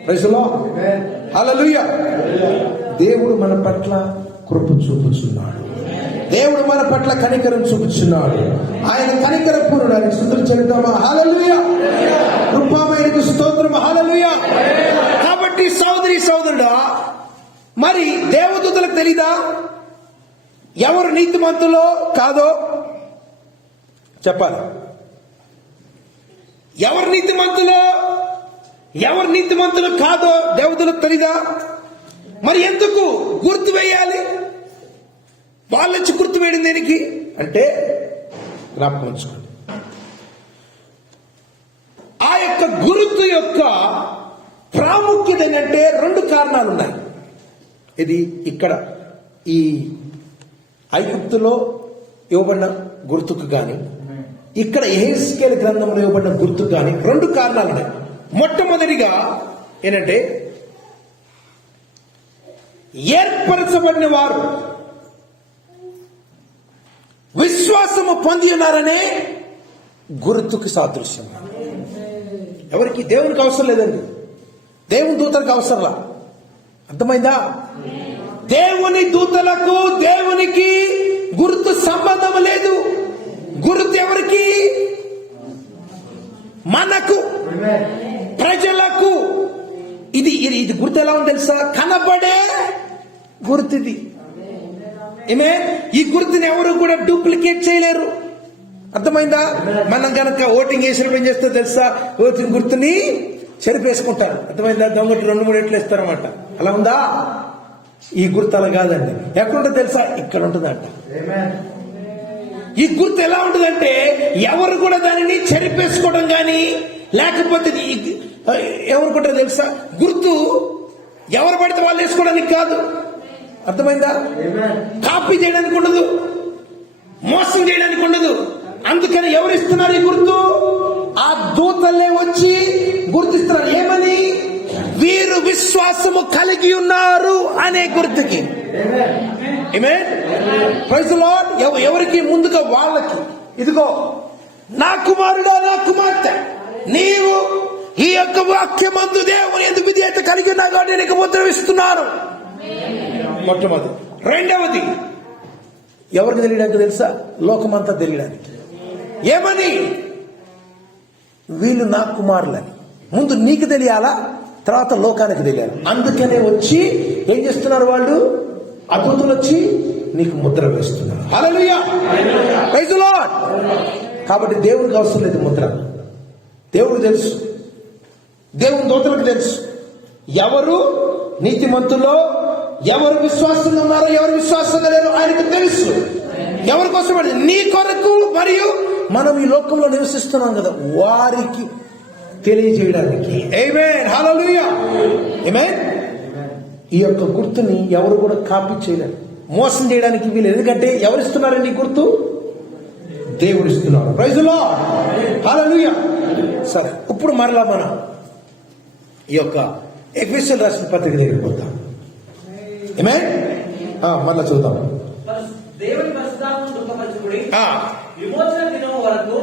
Praise the lord. హల్లెలూయా. దేవుడు మన పట్ల కృప చూపుచున్నాడు. దేవుడు మన పట్ల కనికరం చూపుచున్నాడు. ఆయన కనికర పూర్ణానికి స్తుతులు చెల్లిద్దామా? హల్లెలూయా. కృపామయునికి స్తోత్రం. హల్లెలూయా. కాబట్టి సోదరి సోదరుడా, మరి దేవదూతలకు తెలీదా ఎవరు నీతిమంతులో కాదో? చెప్పాలి. ఎవరు నీతిమంతులు కాదో దేవతలకు తెలీదా? మరి ఎందుకు గుర్తు వేయాలి? వాళ్ళొచ్చి గుర్తు వేయడం దేనికి అంటే జ్ఞాపకం ఉంచుకోండి. ఆ యొక్క గుర్తు యొక్క ప్రాముఖ్యత ఏంటంటే 2 కారణాలు ఉన్నాయి. ఇది ఇక్కడ ఈ ఐగుప్తులో ఇవ్వబడిన గుర్తుకు గాని, ఇక్కడ యెహెజ్కేలు గ్రంథంలో ఇవ్వబడిన గుర్తుకు గాని 2 కారణాలు ఉన్నాయి. మొట్టమొదటిగా ఏంటంటే ఏర్పరచబడిన వారు విశ్వాసము పొంది ఉన్నారనే గుర్తుకు సాదృశ్యం. ఎవరికి? దేవునికి అవసరం లేదండి, దేవుని దూతలకు అవసరంలా. అర్థమైందా? దేవుని దూతలకు దేవునికి గుర్తు సంబంధం లేదు. గుర్తు ఎవరికి? మనకు, ప్రజలకు. ఇది గుర్తు ఎలా ఉంది తెలుసా? కనబడే గుర్తు ఇది. ఈ గుర్తుని ఎవరు కూడా డూప్లికేట్ చేయలేరు. అర్థమైందా? మనం కనుక ఓటింగ్ వేసినప్పుడు ఏం చేస్తే తెలుసా? ఓటింగ్ గుర్తుని చెరిపేసుకుంటారు. అర్థమైందా? దొంగటి 2-3 ఏట్లు ఇస్తారన్నమాట. అలా ఉందా? ఈ గుర్తు అలా కాదండి. ఎక్కడుంటుంది తెలుసా? ఇక్కడ ఉంటుందంట. ఈ గుర్తు ఎలా ఉంటుందంటే ఎవరు కూడా దానిని చెరిపేసుకోవడం కానీ, లేకపోతే ఎవరు కూడా తెలుసా? గుర్తు ఎవరు పడితే వాళ్ళు వేసుకోవడానికి కాదు. అర్థమైందా? కాపీ చేయడానికి ఉండదు, మోసం చేయడానికి ఉండదు. అందుకని ఎవరు ఇస్తున్నారు ఈ గుర్తు? ఆ దూతలే వచ్చి గుర్తిస్తున్నారు. ఏమని? వీరు విశ్వాసము కలిగి ఉన్నారు అనే గుర్తుకి. ఆమేన్. Praise the lord. ఎవరికి? ముందుగా వాళ్ళకి. ఇదిగో నా కుమారుడా, నా కుమార్తె, నీవు ఈ యొక్క వాక్యమందు దేవుని యందు విధేయత కలిగి ఉన్నావు కాబట్టి నీకు ముద్ర ఇస్తున్నాను. మొట్టమొదటి. రెండవది ఎవరికి తెలియడానికి తెలుసా? లోకమంతా తెలియడానికి. ఏమని? వీళ్ళు నా కుమారులని ముందు నీకు తెలియాలా, తర్వాత లోకానికి తెలియాలి. అందుకనే వచ్చి ఏం చేస్తున్నారు వాళ్ళు? అద్భుతులు వచ్చి నీకు ముద్ర వేస్తున్నారు. హల్లెలూయా. Praise the lord. కాబట్టి దేవునికి అవసరం లేదు ముద్ర. దేవుడు తెలుసు, దేవుని దూతలకు తెలుసు ఎవరు నీతిమంతులో, ఎవరు విశ్వాసంగా ఉన్నారో, ఎవరు విశ్వాసంగా లేరో ఆయనకు తెలుసు. ఎవరి కోసం? నీ కొరకు, మరియు మనం ఈ లోకంలో నివసిస్తున్నాం కదా, వారికి తెలియజేయడానికి. ఆమేన్. హల్లెలూయా. ఆమేన్. ఈ యొక్క గుర్తుని ఎవరు కూడా కాపీ చేయలేరు, మోసం చేయడానికి వీలు. ఎందుకంటే ఎవరు ఇస్తున్నారండి ఈ గుర్తు? దేవుడు ఇస్తున్నాడు. Praise the lord. హల్లెలూయా. సరే, ఇప్పుడు మరలా మనం ఈ యొక్క ఎఫెసీయులకు రాసిన పత్రిక దగ్గరికి పోతాం. ఆమేన్. మళ్ళా చూద్దాం. దేవుని పరిశుద్ధాత్మను దుఃఖపరచుకుడి, ఆ, విమోచన దినం వరకు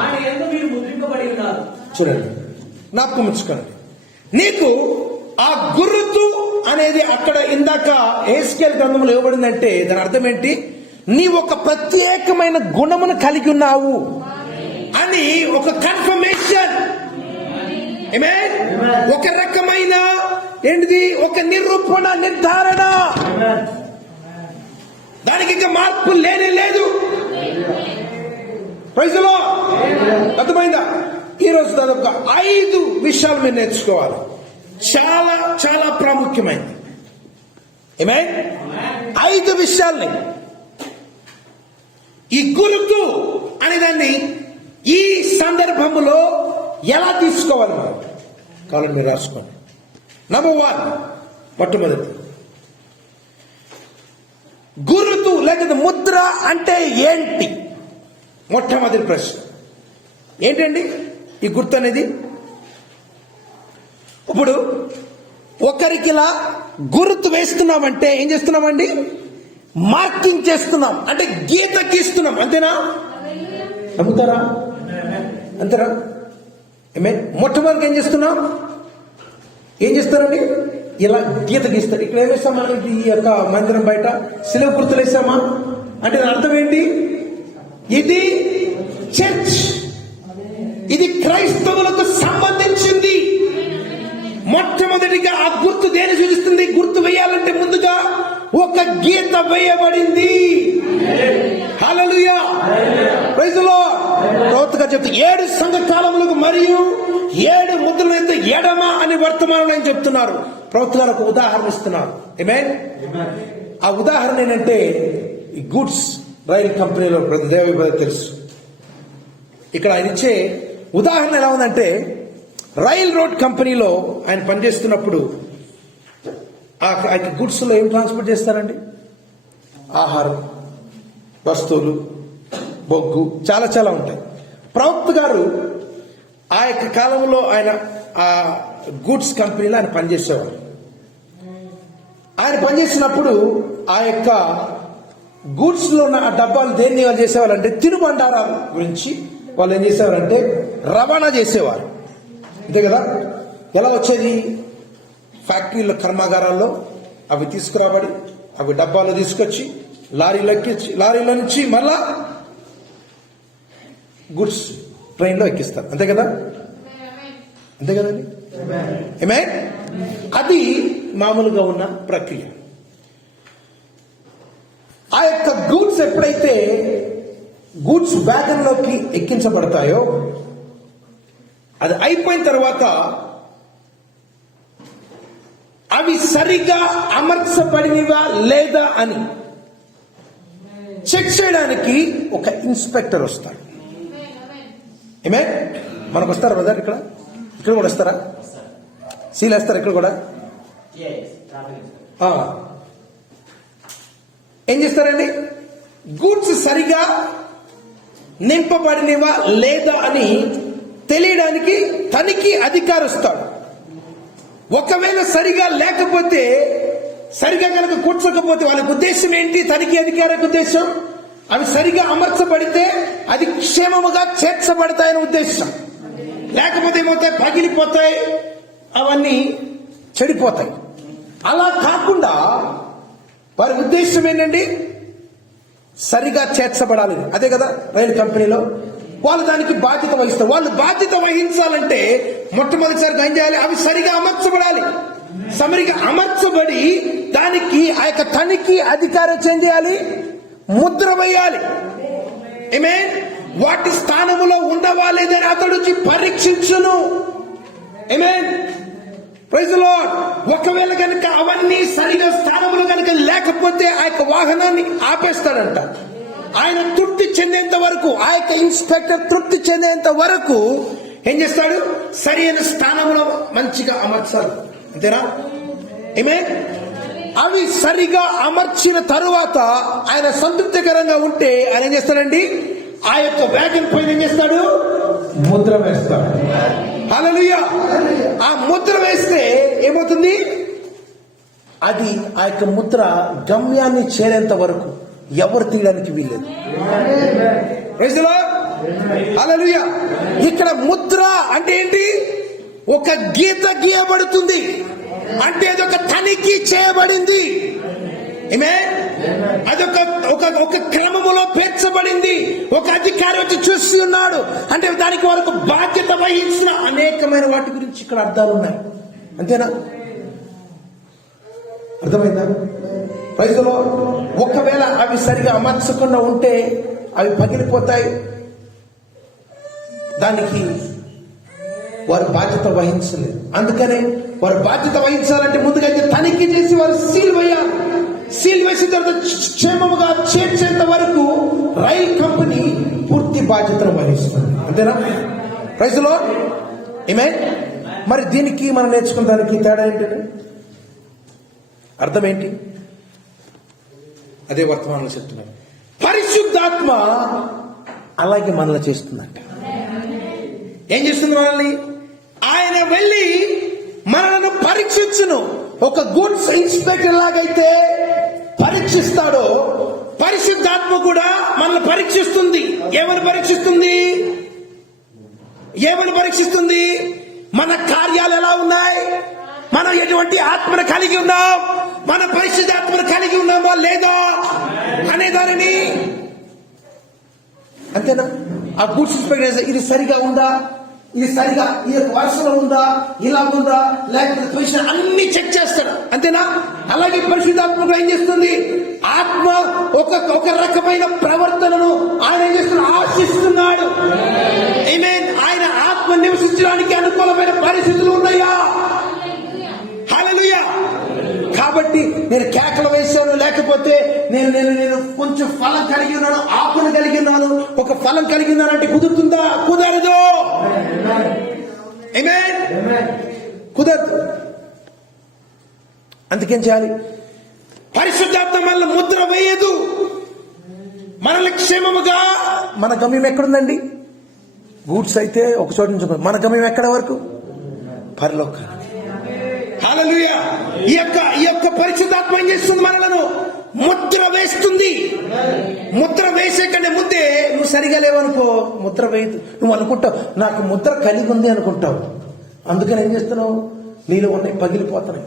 ఆయన యందు మీరు ముద్రింపబడి ఉన్నారు. చూడండి, జ్ఞాపకం ఉంచుకోండి. నీకు ఆ గుర్తు అనేది అక్కడ ఇందాక హెస్కేల్ గ్రంథంలో ఇవ్వబడిందంటే దాని అర్థం ఏంటి? నీ ఒక ప్రత్యేకమైన గుణమును కలిగి ఉన్నావు అని ఒక కన్ఫర్మేషన్. ఆమేన్. ఒక రకమైన ఏంటిది? ఒక నిరూపణ, నిర్ధారణ. దానికి ఇంకా మార్పు లేనే లేదు. Praise the Lord. అర్థమైందా? ఈ రోజు దాదాపుగా 5 విషయాలు మీరు నేర్చుకోవాలి. చాలా చాలా ప్రాముఖ్యమైనది. ఆమేన్. 5 విషయాల్ని ఈ గుర్తు అనే దాన్ని ఈ సందర్భంలో ఎలా తీసుకోవాలి మనం కావాలని మీరు రాసుకోండి. నంబర్ 1, మొట్టమొదటి గుర్తు లేకపోతే ముద్ర అంటే ఏంటి? మొట్టమొదటి ప్రశ్న ఏంటండి ఈ గుర్తు అనేది? ఇప్పుడు ఒకరికి ఇలా గుర్తు వేస్తున్నామంటే ఏం చేస్తున్నామండి? మార్కింగ్ చేస్తున్నాం, అంటే గీత గీస్తున్నాం. అంతేనా? నమ్ముతారా? అంతేనా? మొట్టమొదటి ఏం చేస్తున్నాం? ఏం చేస్తారండి? ఇలా గీత గీస్తారు. ఇక్కడ ఏం వేస్తాం మనం? ఈ యొక్క మందిరం బయట శిలువ గుర్తులు వేసామా? అంటే దాని అర్థం ఏంటి? ఇది చర్చ్, ఇది క్రైస్తవులకు సంబంధించింది. మొట్టమొదటిగా ఆ గుర్తు దేని సూచిస్తుంది? గుర్తు వేయాలంటే ముందుగా ఒక గీత వేయబడింది. హల్లెలూయా, ప్రైజ్ ది లార్డ్. ప్రవక్తగా చెప్తే 7 సంఘకాలములకు మరియు 7 ముద్రలైతే ఎడమ అని వర్తమానం అని చెప్తున్నారు. ప్రవక్త గారు ఒక ఉదాహరణ ఇస్తున్నారు. ఆమేన్. ఆ ఉదాహరణ ఏంటంటే ఈ గూడ్స్ రైల్ కంపెనీలో దేవ తెలుసు. ఇక్కడ ఆయన ఇచ్చే ఉదాహరణ ఎలా ఉందంటే, రైల్ రోడ్ కంపెనీలో ఆయన పనిచేస్తున్నప్పుడు ఆ గుడ్స్ లో ఏం ట్రాన్స్పోర్ట్ చేస్తారండి? ఆహారం, వస్తువులు, బొగ్గు, చాలా చాలా ఉంటాయి. ప్రవక్త గారు ఆ యొక్క కాలంలో ఆయన ఆ గూడ్స్ కంపెనీలో ఆయన పనిచేసేవారు. ఆయన పనిచేసినప్పుడు ఆ యొక్క గూడ్స్ లో ఉన్న ఆ డబ్బాలు దేన్ని వాళ్ళు చేసేవారంటే తినుబండారాల గురించి వాళ్ళు ఏం చేసేవారంటే రవాణా చేసేవారు. అంతే కదా? ఎలా వచ్చేది? ఫ్యాక్టరీల కర్మాగారాల్లో అవి తీసుకురాబడి అవి డబ్బాలో తీసుకొచ్చి లారీలో నుంచి మళ్ళా గుడ్స్ ట్రైన్లో ఎక్కిస్తారు. అంతే కదా? అంతే కదండి? ఆమేన్. అది మామూలుగా ఉన్న ప్రక్రియ. ఆ యొక్క గూడ్స్ ఎప్పుడైతే గూడ్స్ వ్యాగన్ లోకి ఎక్కించబడతాయో అది అయిపోయిన తర్వాత అవి సరిగా అమర్చబడినవా లేదా అని చెక్ చేయడానికి ఒక ఇన్స్పెక్టర్ వస్తాడు. ఏమే మనకు వస్తారా బ్రదర్? ఇక్కడ కూడా వస్తారా? సీల్ వేస్తారా ఇక్కడ కూడా? ఏం చేస్తారండి? గూడ్స్ సరిగా నింపబడినవా లేదా అని తెలియడానికి తనిఖీ అధికారి వస్తాడు. ఒకవేళ సరిగా లేకపోతే, సరిగా కనుక కూర్చోకపోతే వాళ్ళ ఉద్దేశం ఏంటి? తనిఖీ అధికారి ఉద్దేశం అవి సరిగా అమర్చబడితే అది క్షేమముగా చేర్చబడతాయని ఉద్దేశం. లేకపోతే ఏమవుతాయి? పగిలిపోతాయి, అవన్నీ చెడిపోతాయి. అలా కాకుండా వారి ఉద్దేశం ఏంటండి? సరిగా చేర్చబడాలి. అదే కదా రైలు కంపెనీలో వాళ్ళు దానికి బాధ్యత వహిస్తారు. వాళ్ళు బాధ్యత వహించాలంటే మొట్టమొదటిసారి ఏం చేయాలి? అవి సరిగా అమర్చబడాలి. సరిగా అమర్చబడి దానికి ఆ యొక్క తనిఖీ అధికారం ఏం చేయాలి? ముద్ర వేయాలి. ఆమేన్. వాటి స్థానములో ఉండవా లేదని అతడు పరీక్షించును. ఆమేన్. Praise the lord. ఒకవేళ కనుక అవన్నీ సరిగా స్థానంలో కనుక లేకపోతే ఆ యొక్క వాహనాన్ని ఆపేస్తాడంట. ఆయన తృప్తి చెందేంత వరకు, ఆ యొక్క ఇన్స్పెక్టర్ తృప్తి చెందేంత వరకు ఏం చేస్తాడు? సరైన స్థానంలో మంచిగా అమర్చాలి. అంతేనా? ఆమేన్. అవి సరిగా అమర్చిన తరువాత ఆయన సంతృప్తికరంగా ఉంటే ఆయన ఏం చేస్తాడండి? ఆ యొక్క వ్యాగన్ పైన ఏం చేస్తాడు? ముద్ర వేస్తాడు. హల్లెలూయా. ఆ ముద్ర వేస్తే ఏమవుతుంది? అది ఆ యొక్క ముద్ర గమ్యాన్ని చేరేంత వరకు ఎవరు తీయడానికి వీల్లేదు. Praise the Lord. హల్లెలూయా. ఇక్కడ ముద్ర అంటే ఏంటి? ఒక గీత గీయబడుతుంది అంటే అదొక తనిఖీ చేయబడింది. అదొక క్రమములో పేర్చబడింది. ఒక అధికారి వచ్చి చూసి ఉన్నాడు అంటే దానికి వరకు బాధ్యత వహించిన అనేకమైన వాటి గురించి ఇక్కడ అర్థాలు ఉన్నాయి. అంతేనా? అర్థమైందా? Praise the lord. ఒకవేళ అవి సరిగా అమర్చకుండా ఉంటే అవి పగిలిపోతాయి. దానికి వారు బాధ్యత వహించలేదు. అందుకనే వారు బాధ్యత వహించాలంటే ముందుగా తనిఖీ చేసి వారు సీల్ వేయాలి. సీల్ వేసిన తర్వాత క్షేమముగా చేర్చేంత వరకు రైల్ కంపెనీ పూర్తి బాధ్యతను వహిస్తుంది. అంతేనా? Praise the lord. ఆమేన్. మరి దీనికి మనం నేర్చుకున్న దానికి తేడా ఏంటంటే అర్థం ఏంటి? అదే వర్తమానంలో చెప్తున్నారు. పరిశుద్ధాత్మ అలాగే మనల్ని చేస్తుందంట. ఏం చేస్తుంది మనల్ని? ఆయన వెళ్ళి మనల్ని పరీక్షించును. ఒక గుడ్స్ ఇన్స్పెక్టర్ లాగైతే పరీక్షిస్తాడో పరిశుద్ధాత్మ కూడా మనల్ని పరీక్షిస్తుంది. ఏమని పరీక్షిస్తుంది? మన కార్యాలు ఎలా ఉన్నాయి, మనం ఎటువంటి ఆత్మను కలిగి ఉన్నాం, మన పరిశుద్ధాత్మను కలిగి ఉన్నామా లేదా అనే దానిని. అంతేనా? ఆ గుడ్స్ ఇన్స్పెక్టర్ ఇది సరిగా ఉందా, ఇది సరిగా ఈ యొక్క వర్షంలో ఉందా, ఇలా ఉందా, లేకపోతే పొజిషన్ అన్ని చెక్ చేస్తాడు. అంతేనా? అలాగే పరిశుద్ధాత్మ ఏం చేస్తుంది? ఆత్మ ఒక రకమైన ప్రవర్తనను ఆయన ఏం చేస్తున్నాడు? ఆశిస్తున్నాడు. ఆమేన్. ఆయన ఆత్మ నివసించడానికి అనుకూలమైన పరిస్థితులు ఉన్నాయా? హల్లెలూయా. కాబట్టి నేను కేకలు వేశాను, లేకపోతే నేను కొంచెం ఫలం కలిగి ఉన్నాను, ఆకును కలిగి ఉన్నాను, ఒక ఫలం కలిగి ఉన్నానంటే కుదురుతుందా? కుదరదు. ఆమేన్. కుదరదు. అందుకేం చేయాలి? పరిశుద్ధాత్మ మనల్ని ముద్ర వేయదు. మనల్ని క్షేమముగా, మన గమ్యం ఎక్కడుందండి? గూడ్స్ అయితే ఒక చోట నుంచి మన గమ్యం ఎక్కడ వరకు? పరలోకానికి. హల్లెలూయా. ఈ యొక్క పరిశుద్ధాత్మ ఏం చేస్తుంది? మనలను ముద్ర వేస్తుంది. ముద్ర వేసే కంటే ముందే నువ్వు సరిగా లేవనుకో ముద్ర వేయదు. నువ్వు అనుకుంటావు నాకు ముద్ర కలిగి ఉంది అనుకుంటావు. అందుకని ఏం చేస్తున్నావు? నీలో ఉన్నాయి పగిలిపోతున్నాయి.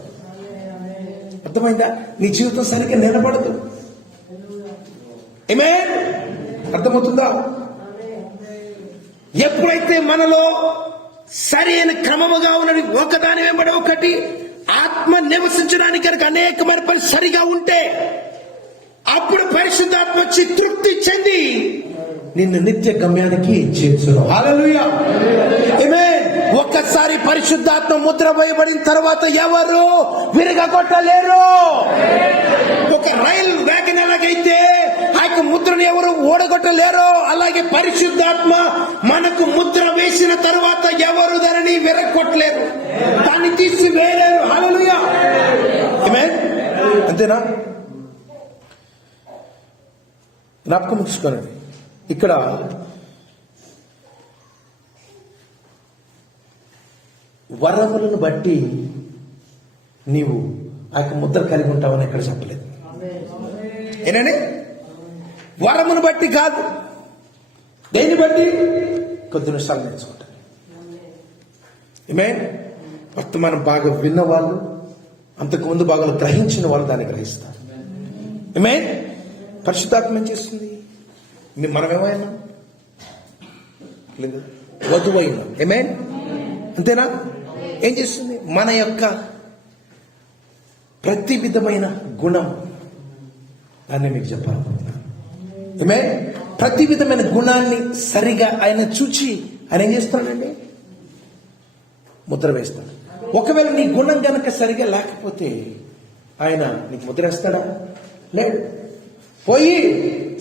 అర్థమైందా? నీ జీవితం సరిగ్గా నిలబడదు. ఆమేన్. అర్థమవుతుందా? ఎప్పుడైతే మనలో సరి అయిన క్రమముగా ఉన్నది ఒకదాని వెంబడి ఒకటి ఆత్మ నివసించడానికి కనుక అనేకమైన పని సరిగా ఉంటే అప్పుడు పరిశుద్ధాత్మ వచ్చి తృప్తి చెంది నిన్ను నిత్య గమ్యానికి చేర్చును. హల్లెలూయా. ఆమేన్. ఒక్కసారి పరిశుద్ధాత్మ ముద్ర వేయబడిన తర్వాత ఎవరు విరగొట్టలేరు. ఒక రైలు వ్యాగన్ ఎలాగైతే ఆ యొక్క ముద్రను ఎవరు ఓడగొట్టలేరు, అలాగే పరిశుద్ధాత్మ మనకు ముద్ర వేసిన తర్వాత ఎవరు దానిని విరగొట్టలేరు, దాన్ని తీసి వేయలేరు. హల్లెలూయా. ఆమేన్. అంతేనా? జ్ఞాపకం ఉంచుకోండి. ఇక్కడ వరములను బట్టి నీవు ఆ యొక్క ముద్ర కలిగి ఉంటావని ఎక్కడ చెప్పలేదు. ఏనండి? వరమును బట్టి కాదు. దేన్ని బట్టి? కొద్ది నిమిషాలు నేర్చుకుంటాను. ఆమేన్. వర్తమానం బాగా విన్నవాళ్ళు, అంతకుముందు బాగా గ్రహించిన వాళ్ళు దాన్ని గ్రహిస్తారు. ఆమేన్. పరిశుద్ధాత్మ ఏం చేస్తుంది? మనం ఏమైనా లేదు, వధువైనా. ఆమేన్. అంతేనా? ఏం చేస్తుంది? మన యొక్క ప్రతి విధమైన గుణం దాన్ని మీకు చెప్పాలనుకుంటున్నాను. ఆమేన్. ప్రతి విధమైన గుణాన్ని సరిగా ఆయన చూచి ఆయన ఏం చేస్తాడండి? ముద్ర వేస్తాడు. ఒకవేళ నీ గుణం గనక సరిగా లేకపోతే ఆయన నీకు ముద్ర వేస్తాడా? లేడు. పోయి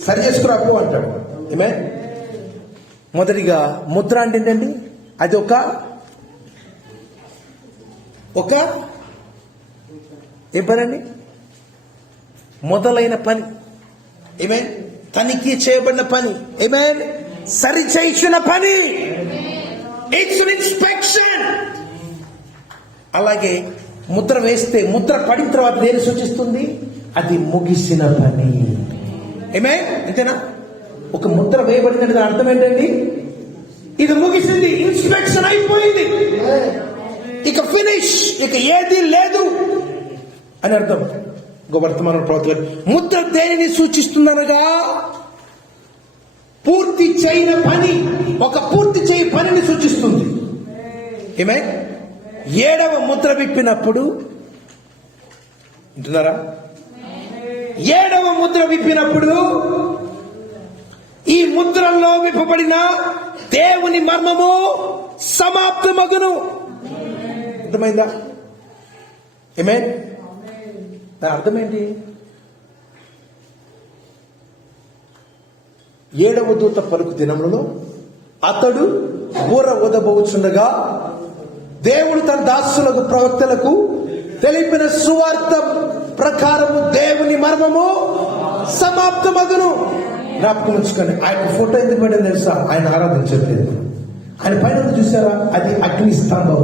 సరి చేసుకురాపు అంటాడు. ఆమేన్. మొదటిగా ముద్ర అంటే ఏంటండి? అది ఒక ఏం పని అండి? మొదలైన పని. ఆమేన్. తనిఖీ చేయబడిన పని. ఆమేన్. సరి చేయించిన పని. It's an inspection. అలాగే ముద్ర వేస్తే ముద్ర పడిన తర్వాత దేని సూచిస్తుంది? అది ముగిసిన పని. ఏమే అంతేనా? ఒక ముద్ర వేయబడిందంటే దాని అర్థం ఏంటండి? ఇది ముగిసింది, ఇన్స్పెక్షన్ అయిపోయింది, ఇక ఫినిష్, ఇక ఏది లేదు అని అర్థం. వర్తమాన ప్రవర్తన ముద్ర దేనిని సూచిస్తుందనగా పూర్తి చేయని పని, ఒక పూర్తి చేయ పనిని సూచిస్తుంది. ఏమే 7వ ముద్ర విప్పినప్పుడు, వింటున్నారా? 7వ ముద్ర విప్పినప్పుడు ఈ ముద్రల్లో విప్పబడిన దేవుని మర్మము సమాప్తమగును. అర్థమైందా? ఏమే దాని అర్థమేంటి? 7వ దూత పలుకు దినములలో అతడు బూర ఊదబోచుండగా దేవుడు తన దాసులకు ప్రవక్తలకు తెలిపిన సువార్త ప్రకారము దేవుని మర్మము సమాప్తమగును. జ్ఞాపకం ఉంచుకొని ఆయన ఫోటో ఎందుకు పెట్టింది తెలుసా? ఆయన ఆరాధించట్లేదు. ఆయన పైన చూసారా? అది అగ్ని స్తంభం.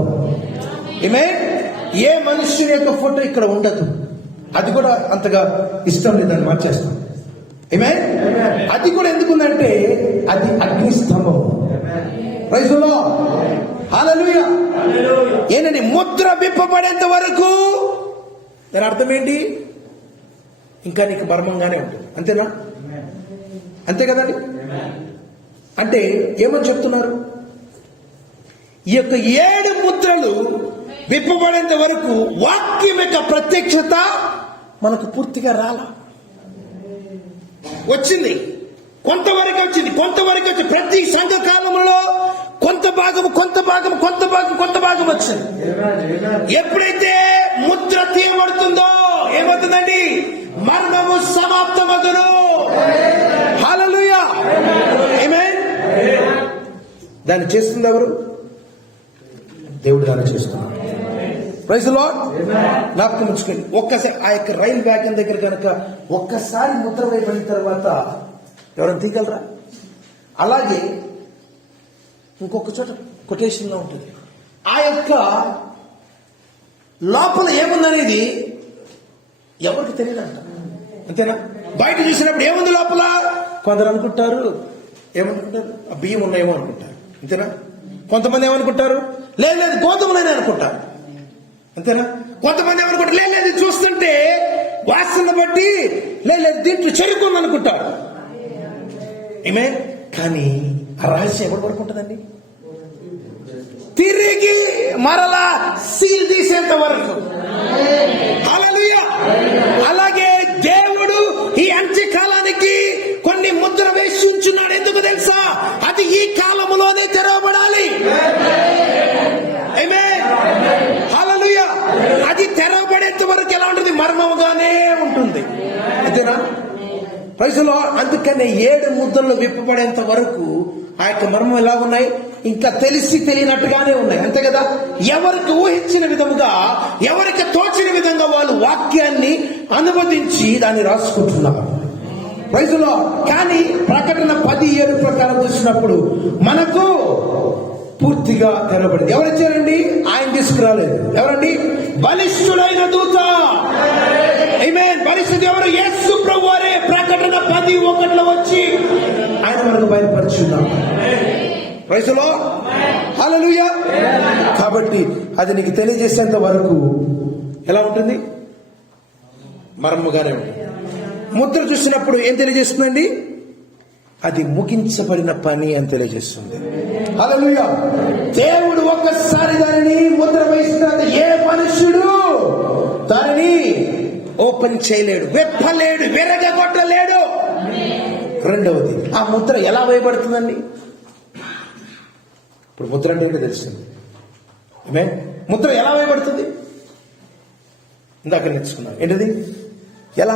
ఏమే ఏ మనుష్యుని యొక్క ఫోటో ఇక్కడ ఉండదు. అది కూడా అంతగా ఇష్టం లేదని మార్చేస్తాం. ఏమే అది కూడా ఎందుకుందంటే అది అగ్ని స్తంభం. ప్రైజ్ ది లార్డ్, హల్లెలూయా. ఏంటండి? ముద్ర విప్పబడేంత వరకు దాని అర్థం ఏంటి? ఇంకా నీకు మర్మంగానే ఉంటుంది. అంతేనా? అంతే కదండి? అంటే ఏమని చెప్తున్నారు? ఈ యొక్క 7 ముద్రలు విప్పబడేంత వరకు వాక్యం యొక్క ప్రత్యక్షత మనకు పూర్తిగా రాలా. వచ్చింది, కొంతవరకు వచ్చింది, కొంతవరకు వచ్చింది. ప్రతి సంఘ కాలంలో కొంత భాగం వచ్చింది. ఎప్పుడైతే ముద్ర తీయబడుతుందో ఏమవుతుందండి? మర్మము సమాప్తమగును. హల్లెలూయా, ఆమేన్. దాన్ని చేస్తుంది ఎవరు? దేవుడు దాన్ని చేస్తున్నాడు. Praise the Lord. జ్ఞాపకం ఉంచుకోండి. ఒక్కసారి ఆ యొక్క రైలు వ్యాగన్ దగ్గర కనుక ఒక్కసారి ముద్ర వేయబడిన తర్వాత ఎవరైనా తీయగలరా? అలాగే ఇంకొక చోట కొటేషన్ లో ఉంటుంది. ఆ యొక్క లోపల ఏముందనేది ఎవరికి తెలియదంట. అంతేనా? బయట చూసినప్పుడు ఏముంది లోపల? కొందరు అనుకుంటారు ఏమనుకుంటారు? ఆ బియ్యం ఉన్నాయేమో అనుకుంటారు. అంతేనా? కొంతమంది ఏమనుకుంటారు? లేదు గోధుమలనే అనుకుంటారు. అంతేనా? కొంతమంది ఏమనుకుంటారు? లేదు చూస్తుంటే వాసన బట్టి లేదు దీంట్లో చెరుకుంది అనుకుంటారు. ఏమే కానీ ఆ రహస్యం ఎవరి వరకు ఉంటుందండి? తిరిగి మరలా సీల్ తీసేంత వరకు. హల్లెలూయా. అలాగే దేవుడు ఈ అంత్యకాలానికి కొన్ని ముద్ర వేసి ఉంచున్నాడు. ఎందుకు తెలుసా? అది ఈ కాలములోనే తెరవబడాలి. ఆమేన్, హల్లెలూయా. అది తెరవబడేంత వరకు ఎలా ఉంటుంది? మర్మముగానే ఉంటుంది. అంతేనా? Praise the Lord. అందుకనే 7 ముద్రలు విప్పబడేంత వరకు ఆ యొక్క మర్మం ఎలా ఉన్నాయి? ఇంకా తెలిసి తెలియనట్టుగానే ఉన్నాయి. అంతే కదా? ఎవరికి ఊహించిన విధముగా, ఎవరికి తోచిన విధంగా వాళ్ళు వాక్యాన్ని అనువదించి దాన్ని రాసుకుంటున్నారు. Praise the lord. కానీ ప్రకటన 10:7 ప్రకారం చూసినప్పుడు మనకు పూర్తిగా తెరవబడింది. ఎవరిచ్చారండి? ఆయన తీసుకురాలేదు. ఎవరండి? బలిష్ఠుడైన దూత. ఆమేన్. బలిష్ఠుడు ఎవరు? యేసు ప్రభువారే. ప్రకటన 10:1 వచ్చి ఆయన మనకు బయలుపరుచున్నాడు. ప్రైజ్ ది లార్డ్, హల్లెలూయా. కాబట్టి అది నీకు తెలియజేసేంత వరకు ఎలా ఉంటుంది? మర్మముగానే ఉంటుంది. ముద్ర చూసినప్పుడు ఏం తెలియజేస్తుందండి? అది ముగించబడిన పని అని తెలియజేస్తుంది. హల్లెలూయా. దేవుడు ఒక్కసారి దానిని ముద్ర వేసినాడు. ఏ మనుషుడు దానిని ఓపెన్ చేయలేడు, వెప్పలేడు, విరగగొట్టలేడు. రెండవది, ఆ ముద్ర ఎలా వేయబడుతుందండి? ఇప్పుడు ముద్ర అంటే ఏంటో తెలిసింది. ముద్ర ఎలా వేయబడుతుంది? ఇందాక నేర్చుకున్నాం. ఏంటిది? ఎలా?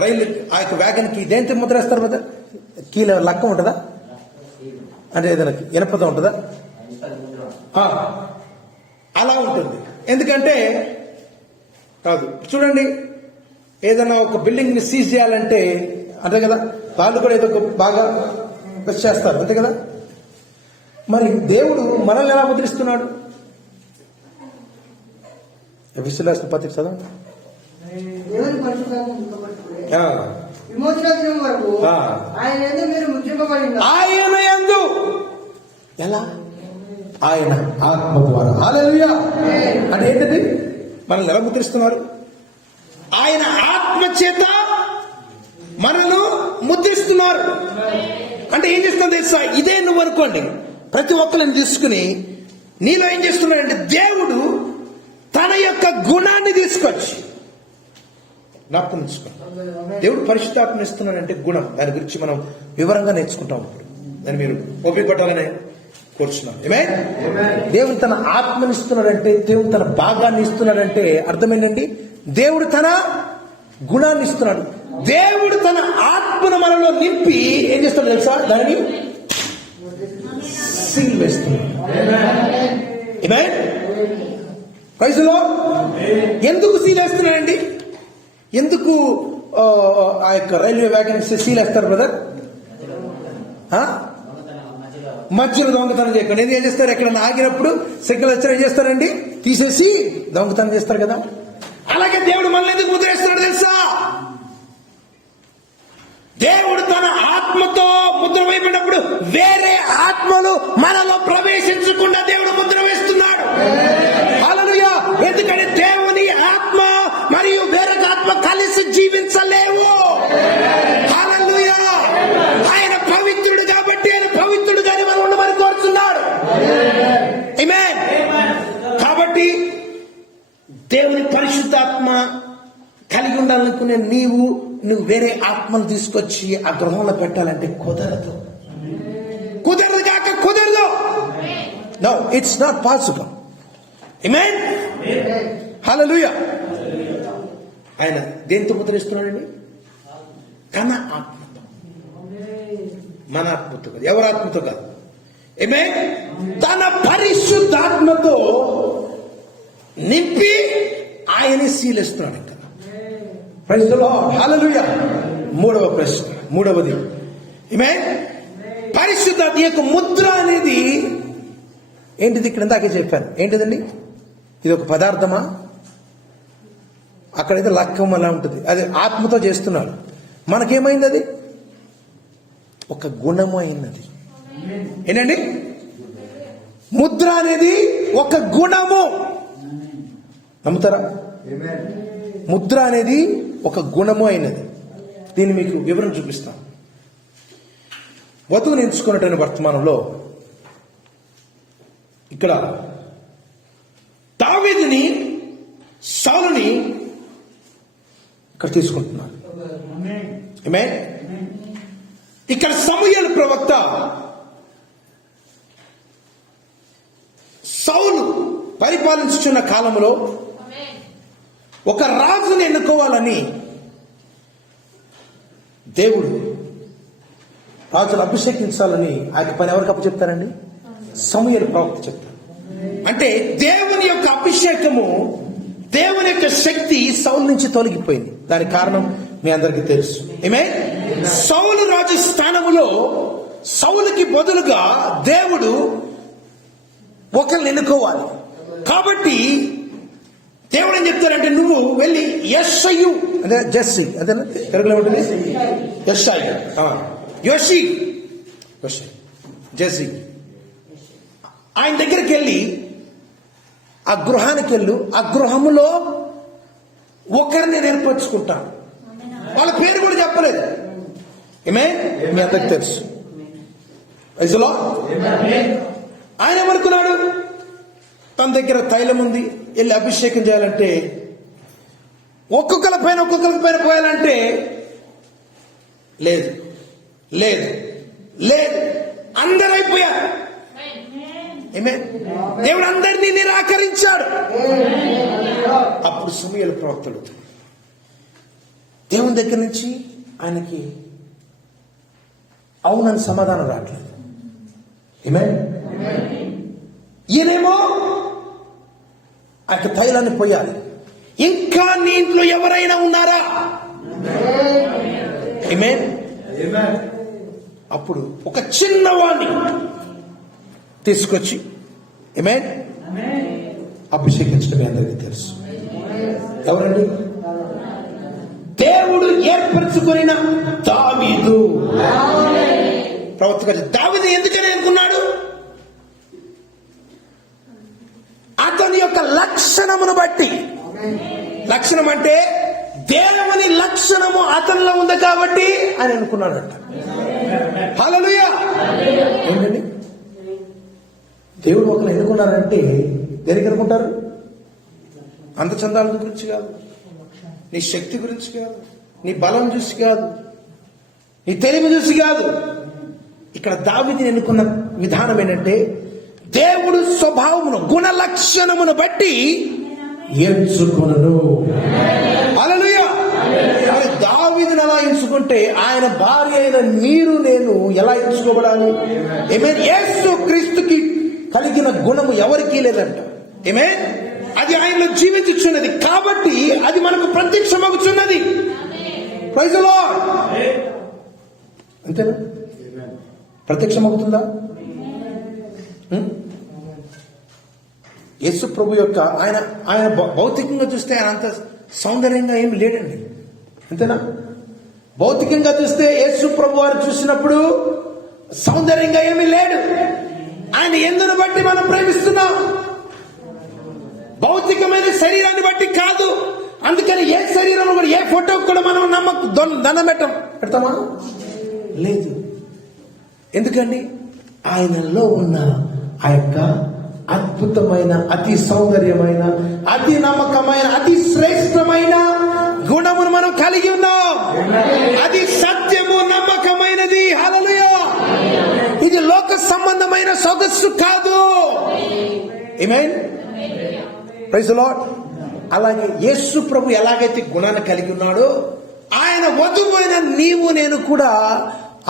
రైలు ఆ యొక్క వ్యాగన్ కి దేంతో ముద్ర వేస్తారు కదా? కీల లక్క ఉంటుందా? అంటే ఏదైనా ఇనపద ఉంటుందా? అలా ఉంటుంది. ఎందుకంటే కాదు, చూడండి, ఏదైనా ఒక బిల్డింగ్ ని సీజ్ చేయాలంటే అంతే కదా, వాళ్ళు కూడా ఏదో బాగా చేస్తారు. అంతే కదా? మరి దేవుడు మనల్ని ఎలా ముద్రిస్తున్నాడు? ఎఫెసీయులకు రాసిన పత్రిక చదవండి. దేవుని పరిశుద్ధాత్మ నింపబడుటకుడే ఆ. విమోచన దినం వరకు ఆ. ఆయన యందు మీరు ముద్రింపబడి ఉన్నారు. ఆయన యందు ఎలా? ఆయన ఆత్మ ద్వారా. హల్లెలూయా. అంటే ఏంటది? మనల్ని ఎలా ముద్రిస్తున్నారు? ఆయన ఆత్మ చేత మనను ముద్రిస్తున్నారు. అంటే ఏం చేస్తున్నా తెలుసా? ఇదే నువ్వు అనుకోండి, ప్రతి ఒక్కరిని తీసుకుని నీలో ఏం చేస్తున్నాడంటే దేవుడు తన యొక్క గుణాన్ని తీసుకొచ్చి జ్ఞాపకం ఉంచుకో. దేవుడు పరిశుద్ధాత్మ ఇస్తున్నాడంటే గుణం. దాని గురించి మనం వివరంగా నేర్చుకుంటాం. ఇప్పుడు దాన్ని మీరు ఓపిక పట్టాలనే కోరుచున్నాం. దేవుడు తన ఆత్మని ఇస్తున్నాడంటే, దేవుడు తన భాగాన్ని ఇస్తున్నాడంటే అర్థమేంటండి? దేవుడు తన గుణాన్ని ఇస్తున్నాడు. దేవుడు తన ఆత్మను మనలో నింపి ఏం చేస్తాడు తెలుసా? దాన్ని సీల్ వేస్తున్నాడు. ప్రైజ్లో ఎందుకు సీల్ వేస్తున్నాడండి? ఎందుకు ఆ యొక్క రైల్వే వ్యాకెన్సీ సీల్ వేస్తారు బ్రదర్? మధ్యలో దొంగతనం చేయకుండా ఏం చేస్తారు? ఎక్కడన్నా ఆగినప్పుడు సిగ్నల్ వచ్చిన ఏం చేస్తారండి? తీసేసి దొంగతనం చేస్తారు కదా. అలాగే దేవుడు మనల్ని ఎందుకు ముద్రేస్తున్నాడు తెలుసా? దేవుడు తన ఆత్మతో ముద్ర వేసినప్పుడు వేరే ఆత్మలు మనలో ప్రవేశించకుండా దేవుడు ముద్ర వేస్తున్నాడు. హల్లెలూయా. ఎందుకంటే దేవుని ఆత్మ మరియు వేరొక ఆత్మ కలిసి జీవించలేవు. హల్లెలూయా. ఆయన పవిత్రుడు కాబట్టి ఆయన పవిత్రుడుగానే మనం ఉండమని కోరుతున్నాడు. ఆమేన్. కాబట్టి దేవుని పరిశుద్ధాత్మ కలిగి ఉండాలనుకునే నువ్వు వేరే ఆత్మను తీసుకొచ్చి ఆ గృహంలో పెట్టాలంటే కుదరదు. No, it's not possible. ఆమేన్. హల్లెలూయా. ఆయన దేంతో ముద్రిస్తున్నాడండి? తన ఆత్మతో. మన ఆత్మతో కాదు, ఎవరి ఆత్మతో కాదు. ఆమేన్. తన పరిశుద్ధాత్మతో నింపి ఆయన్ని సీలిస్తున్నాడు. ఇంకా ప్రైజ్ ది లార్డ్. హల్లెలూయా. మూడవ ప్రశ్న, మూడవది ఆమేన్. పరిశుద్ధాత్మ యొక్క ముద్ర అనేది ఏంటిది? ఇక్కడ ఇందాకే చెప్పాను. ఏంటిదండి? ఇది ఒక పదార్థమా? అక్కడైతే లక్కం అలా ఉంటుంది. అది ఆత్మతో చేస్తున్నాడు. మనకేమైంది? అది ఒక గుణము అయినది. ఏంటండి? ముద్ర అనేది ఒక గుణము. నమ్ముతారా? ముద్ర అనేది ఒక గుణము అయినది. దీన్ని మీకు వివరణ చూపిస్తాం. వధువుని ఎంచుకున్నటువంటి వర్తమానంలో ఇక్కడ దావీదుని, సౌలుని ఇక్కడ తీసుకుంటున్నారు. ఆమేన్. ఇక్కడ సమూయేలు ప్రవక్త సౌలు పరిపాలించుచున్న కాలంలో ఒక రాజుని ఎన్నుకోవాలని దేవుడు రాజును అభిషేకించాలని ఆ పని ఎవరికి అప్పచెప్తారండి? సమూయేలు ప్రవక్త చెప్తారు. అంటే దేవుని యొక్క అభిషేకము, దేవుని యొక్క శక్తి సౌలు నుంచి తొలగిపోయింది. దానికి కారణం మీ అందరికీ తెలుసు. ఆమేన్. సౌలు రాజు స్థానములో సౌలుకి బదులుగా దేవుడు ఒకరిని ఎన్నుకోవాలి. కాబట్టి దేవుడు ఏం చెప్తారంటే, నువ్వు వెళ్ళి యెషయు అదే జెస్సీ, అదే తెలుగులో ఉంటుంది యోషి జెస్సీ, ఆయన దగ్గరికి వెళ్ళి ఆ గృహానికి వెళ్ళు, ఆ గృహములో ఒకరిని ఏర్పరచుకుంటాను. వాళ్ళ పేరు కూడా చెప్పలేదు. ఆమేన్. మీ అందరికి తెలుసు. ఆయన ఏమనుకున్నాడు? తన దగ్గర తైలం ఉంది, వెళ్ళి అభిషేకం చేయాలంటే ఒక్కొక్కరి పైన పోయాలంటే లేదు లేదు లేదు, అందరూ అయిపోయారు. దేవుడు అందరినీ నిరాకరించాడు. అప్పుడు సమూయేలు ప్రవక్తలు దేవుని దగ్గర నుంచి ఆయనకి అవునని సమాధానం రావట్లేదు. ఈయనేమో ఆ యొక్క తైలాన్ని పోయాలి. ఇంకా నీ ఇంట్లో ఎవరైనా ఉన్నారా? ఆమేన్. అప్పుడు ఒక చిన్నవాణ్ణి తీసుకొచ్చి ఆమేన్ అభిషేకించడం అందరికీ తెలుసు. ఎవరండి? దేవుడు ఏర్పరచుకున్న దావీదు. ప్రవక్త గారు దావీదు ఎందుకని అనుకున్నాడు? అతని యొక్క లక్షణమును బట్టి. లక్షణం అంటే దేవుని లక్షణము అతనిలో ఉంది కాబట్టి అని అనుకున్నాడట. హల్లెలూయా. ఏంటండి దేవుడు ఒకరు ఎన్నుకున్నారంటే దేనికి అనుకుంటారు? అంత చందాల గురించి కాదు, నీ శక్తి గురించి కాదు, నీ బలం చూసి కాదు, నీ తెలివి చూసి కాదు. ఇక్కడ దావీదుని ఎన్నుకున్న విధానం ఏంటంటే దేవుడు స్వభావమును గుణ లక్షణమును బట్టి ఎంచుకొనును. హల్లెలూయా. మరి దావీదుని ఎలా ఎంచుకుంటే ఆయన భార్య అయిన మీరు నేను ఎలా ఎంచుకోబడాలి? ఆమేన్. యేసు క్రీస్తుకి కలిగిన గుణము ఎవరికీ లేదంట. ఆమేన్. అది ఆయనలో జీవించుచున్నది కాబట్టి అది మనకు ప్రత్యక్షమవుతున్నది. Praise the lord. అంతేనా? ప్రత్యక్షమవుతుందా? యేసు ప్రభు యొక్క ఆయన భౌతికంగా చూస్తే ఆయన అంత సౌందర్యంగా ఏమి లేడండి. అంతేనా? భౌతికంగా చూస్తే యేసు ప్రభు వారు చూసినప్పుడు సౌందర్యంగా ఏమీ లేడు. ఆయన ఎందును బట్టి మనం ప్రేమిస్తున్నాం? భౌతికమైన శరీరాన్ని బట్టి కాదు. అందుకని ఏ శరీరం కూడా ఏ ఫోటో కూడా మనం దండం పెడతామా? లేదు. ఎందుకండి? ఆయనలో ఉన్న ఆ యొక్క అద్భుతమైన, అతి సౌందర్యమైన, అతి నమ్మకమైన, అతి శ్రేష్టమైన గుణమును మనం కలిగి ఉన్నాం. అది సత్యము, నమ్మకమైనది. హల్లెలూయా. ఇది లోక సంబంధమైన సొగస్సు కాదు. ఆమేన్. Praise the lord. అలాగే యేసు ప్రభు ఎలాగైతే గుణాన్ని కలిగి ఉన్నాడో ఆయన వధువైన నీవు నేను కూడా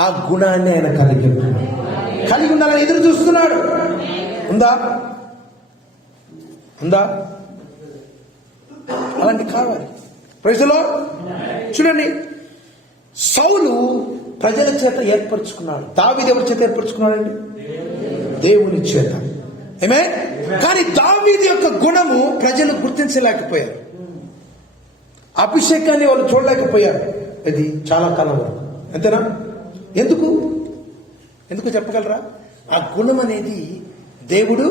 ఆ గుణాన్ని ఆయన కలిగి ఉండాలని ఎదురు చూస్తున్నాడు. ఉందా? అలాంటి కావాలి. Praise the lord. చూడండి, సౌలు ప్రజల చేత ఏర్పరచుకున్నాడు. దావీదు ఎవరి చేత ఏర్పరచుకున్నాడండి? దేవుని చేత. ఆమేన్. కానీ దావీదు యొక్క గుణము ప్రజలు గుర్తించలేకపోయారు. అభిషేకాన్ని వాళ్ళు చూడలేకపోయారు. ఇది చాలా కాలం వరకు. అంతేనా? ఎందుకు చెప్పగలరా? ఆ గుణం అనేది దేవుడు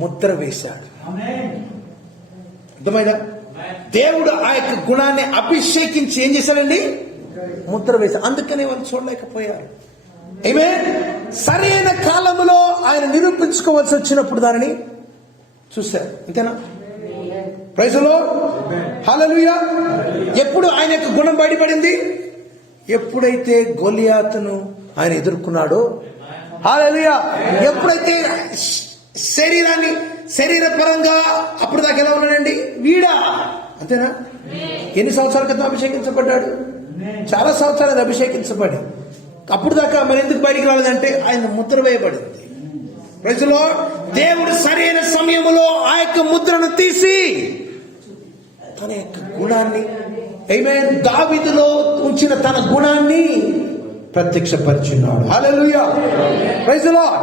ముద్ర వేశాడు. అర్థమైందా? దేవుడు ఆ యొక్క గుణాన్ని అభిషేకించి ఏం చేశాడండి? ముద్ర వేశాడు. అందుకనే వాళ్ళు చూడలేకపోయారు. ఆమేన్. సరైన కాలంలో ఆయన నిరూపించుకోవాల్సి వచ్చినప్పుడు దానిని చూశారు. అంతేనా? Praise the lord. హల్లెలూయా. ఎప్పుడు ఆయన యొక్క గుణం బయటపడింది? ఎప్పుడైతే గొలియాతును ఆయన ఎదుర్కొన్నాడో. హల్లెలూయా. ఎప్పుడైతే శరీరపరంగా అప్పుడు దాకా ఎలా ఉన్నాడండి? వీడా. అంతేనా? ఎన్ని సంవత్సరాల క్రితం అభిషేకించబడ్డాడు? చాలా సంవత్సరాలు అభిషేకించబడి అప్పుడు దాకా మరి ఎందుకు బయటికి రాలేదంటే ఆయన ముద్ర వేయబడింది. Praise the Lord. దేవుడు సరైన సమయంలో ఆ యొక్క ముద్రను తీసి తన యొక్క గుణాన్ని, ఆమేన్, దావీదులో ఉంచిన తన గుణాన్ని ప్రత్యక్షపరిచున్నాడు. హల్లెలూయా. Praise the lord.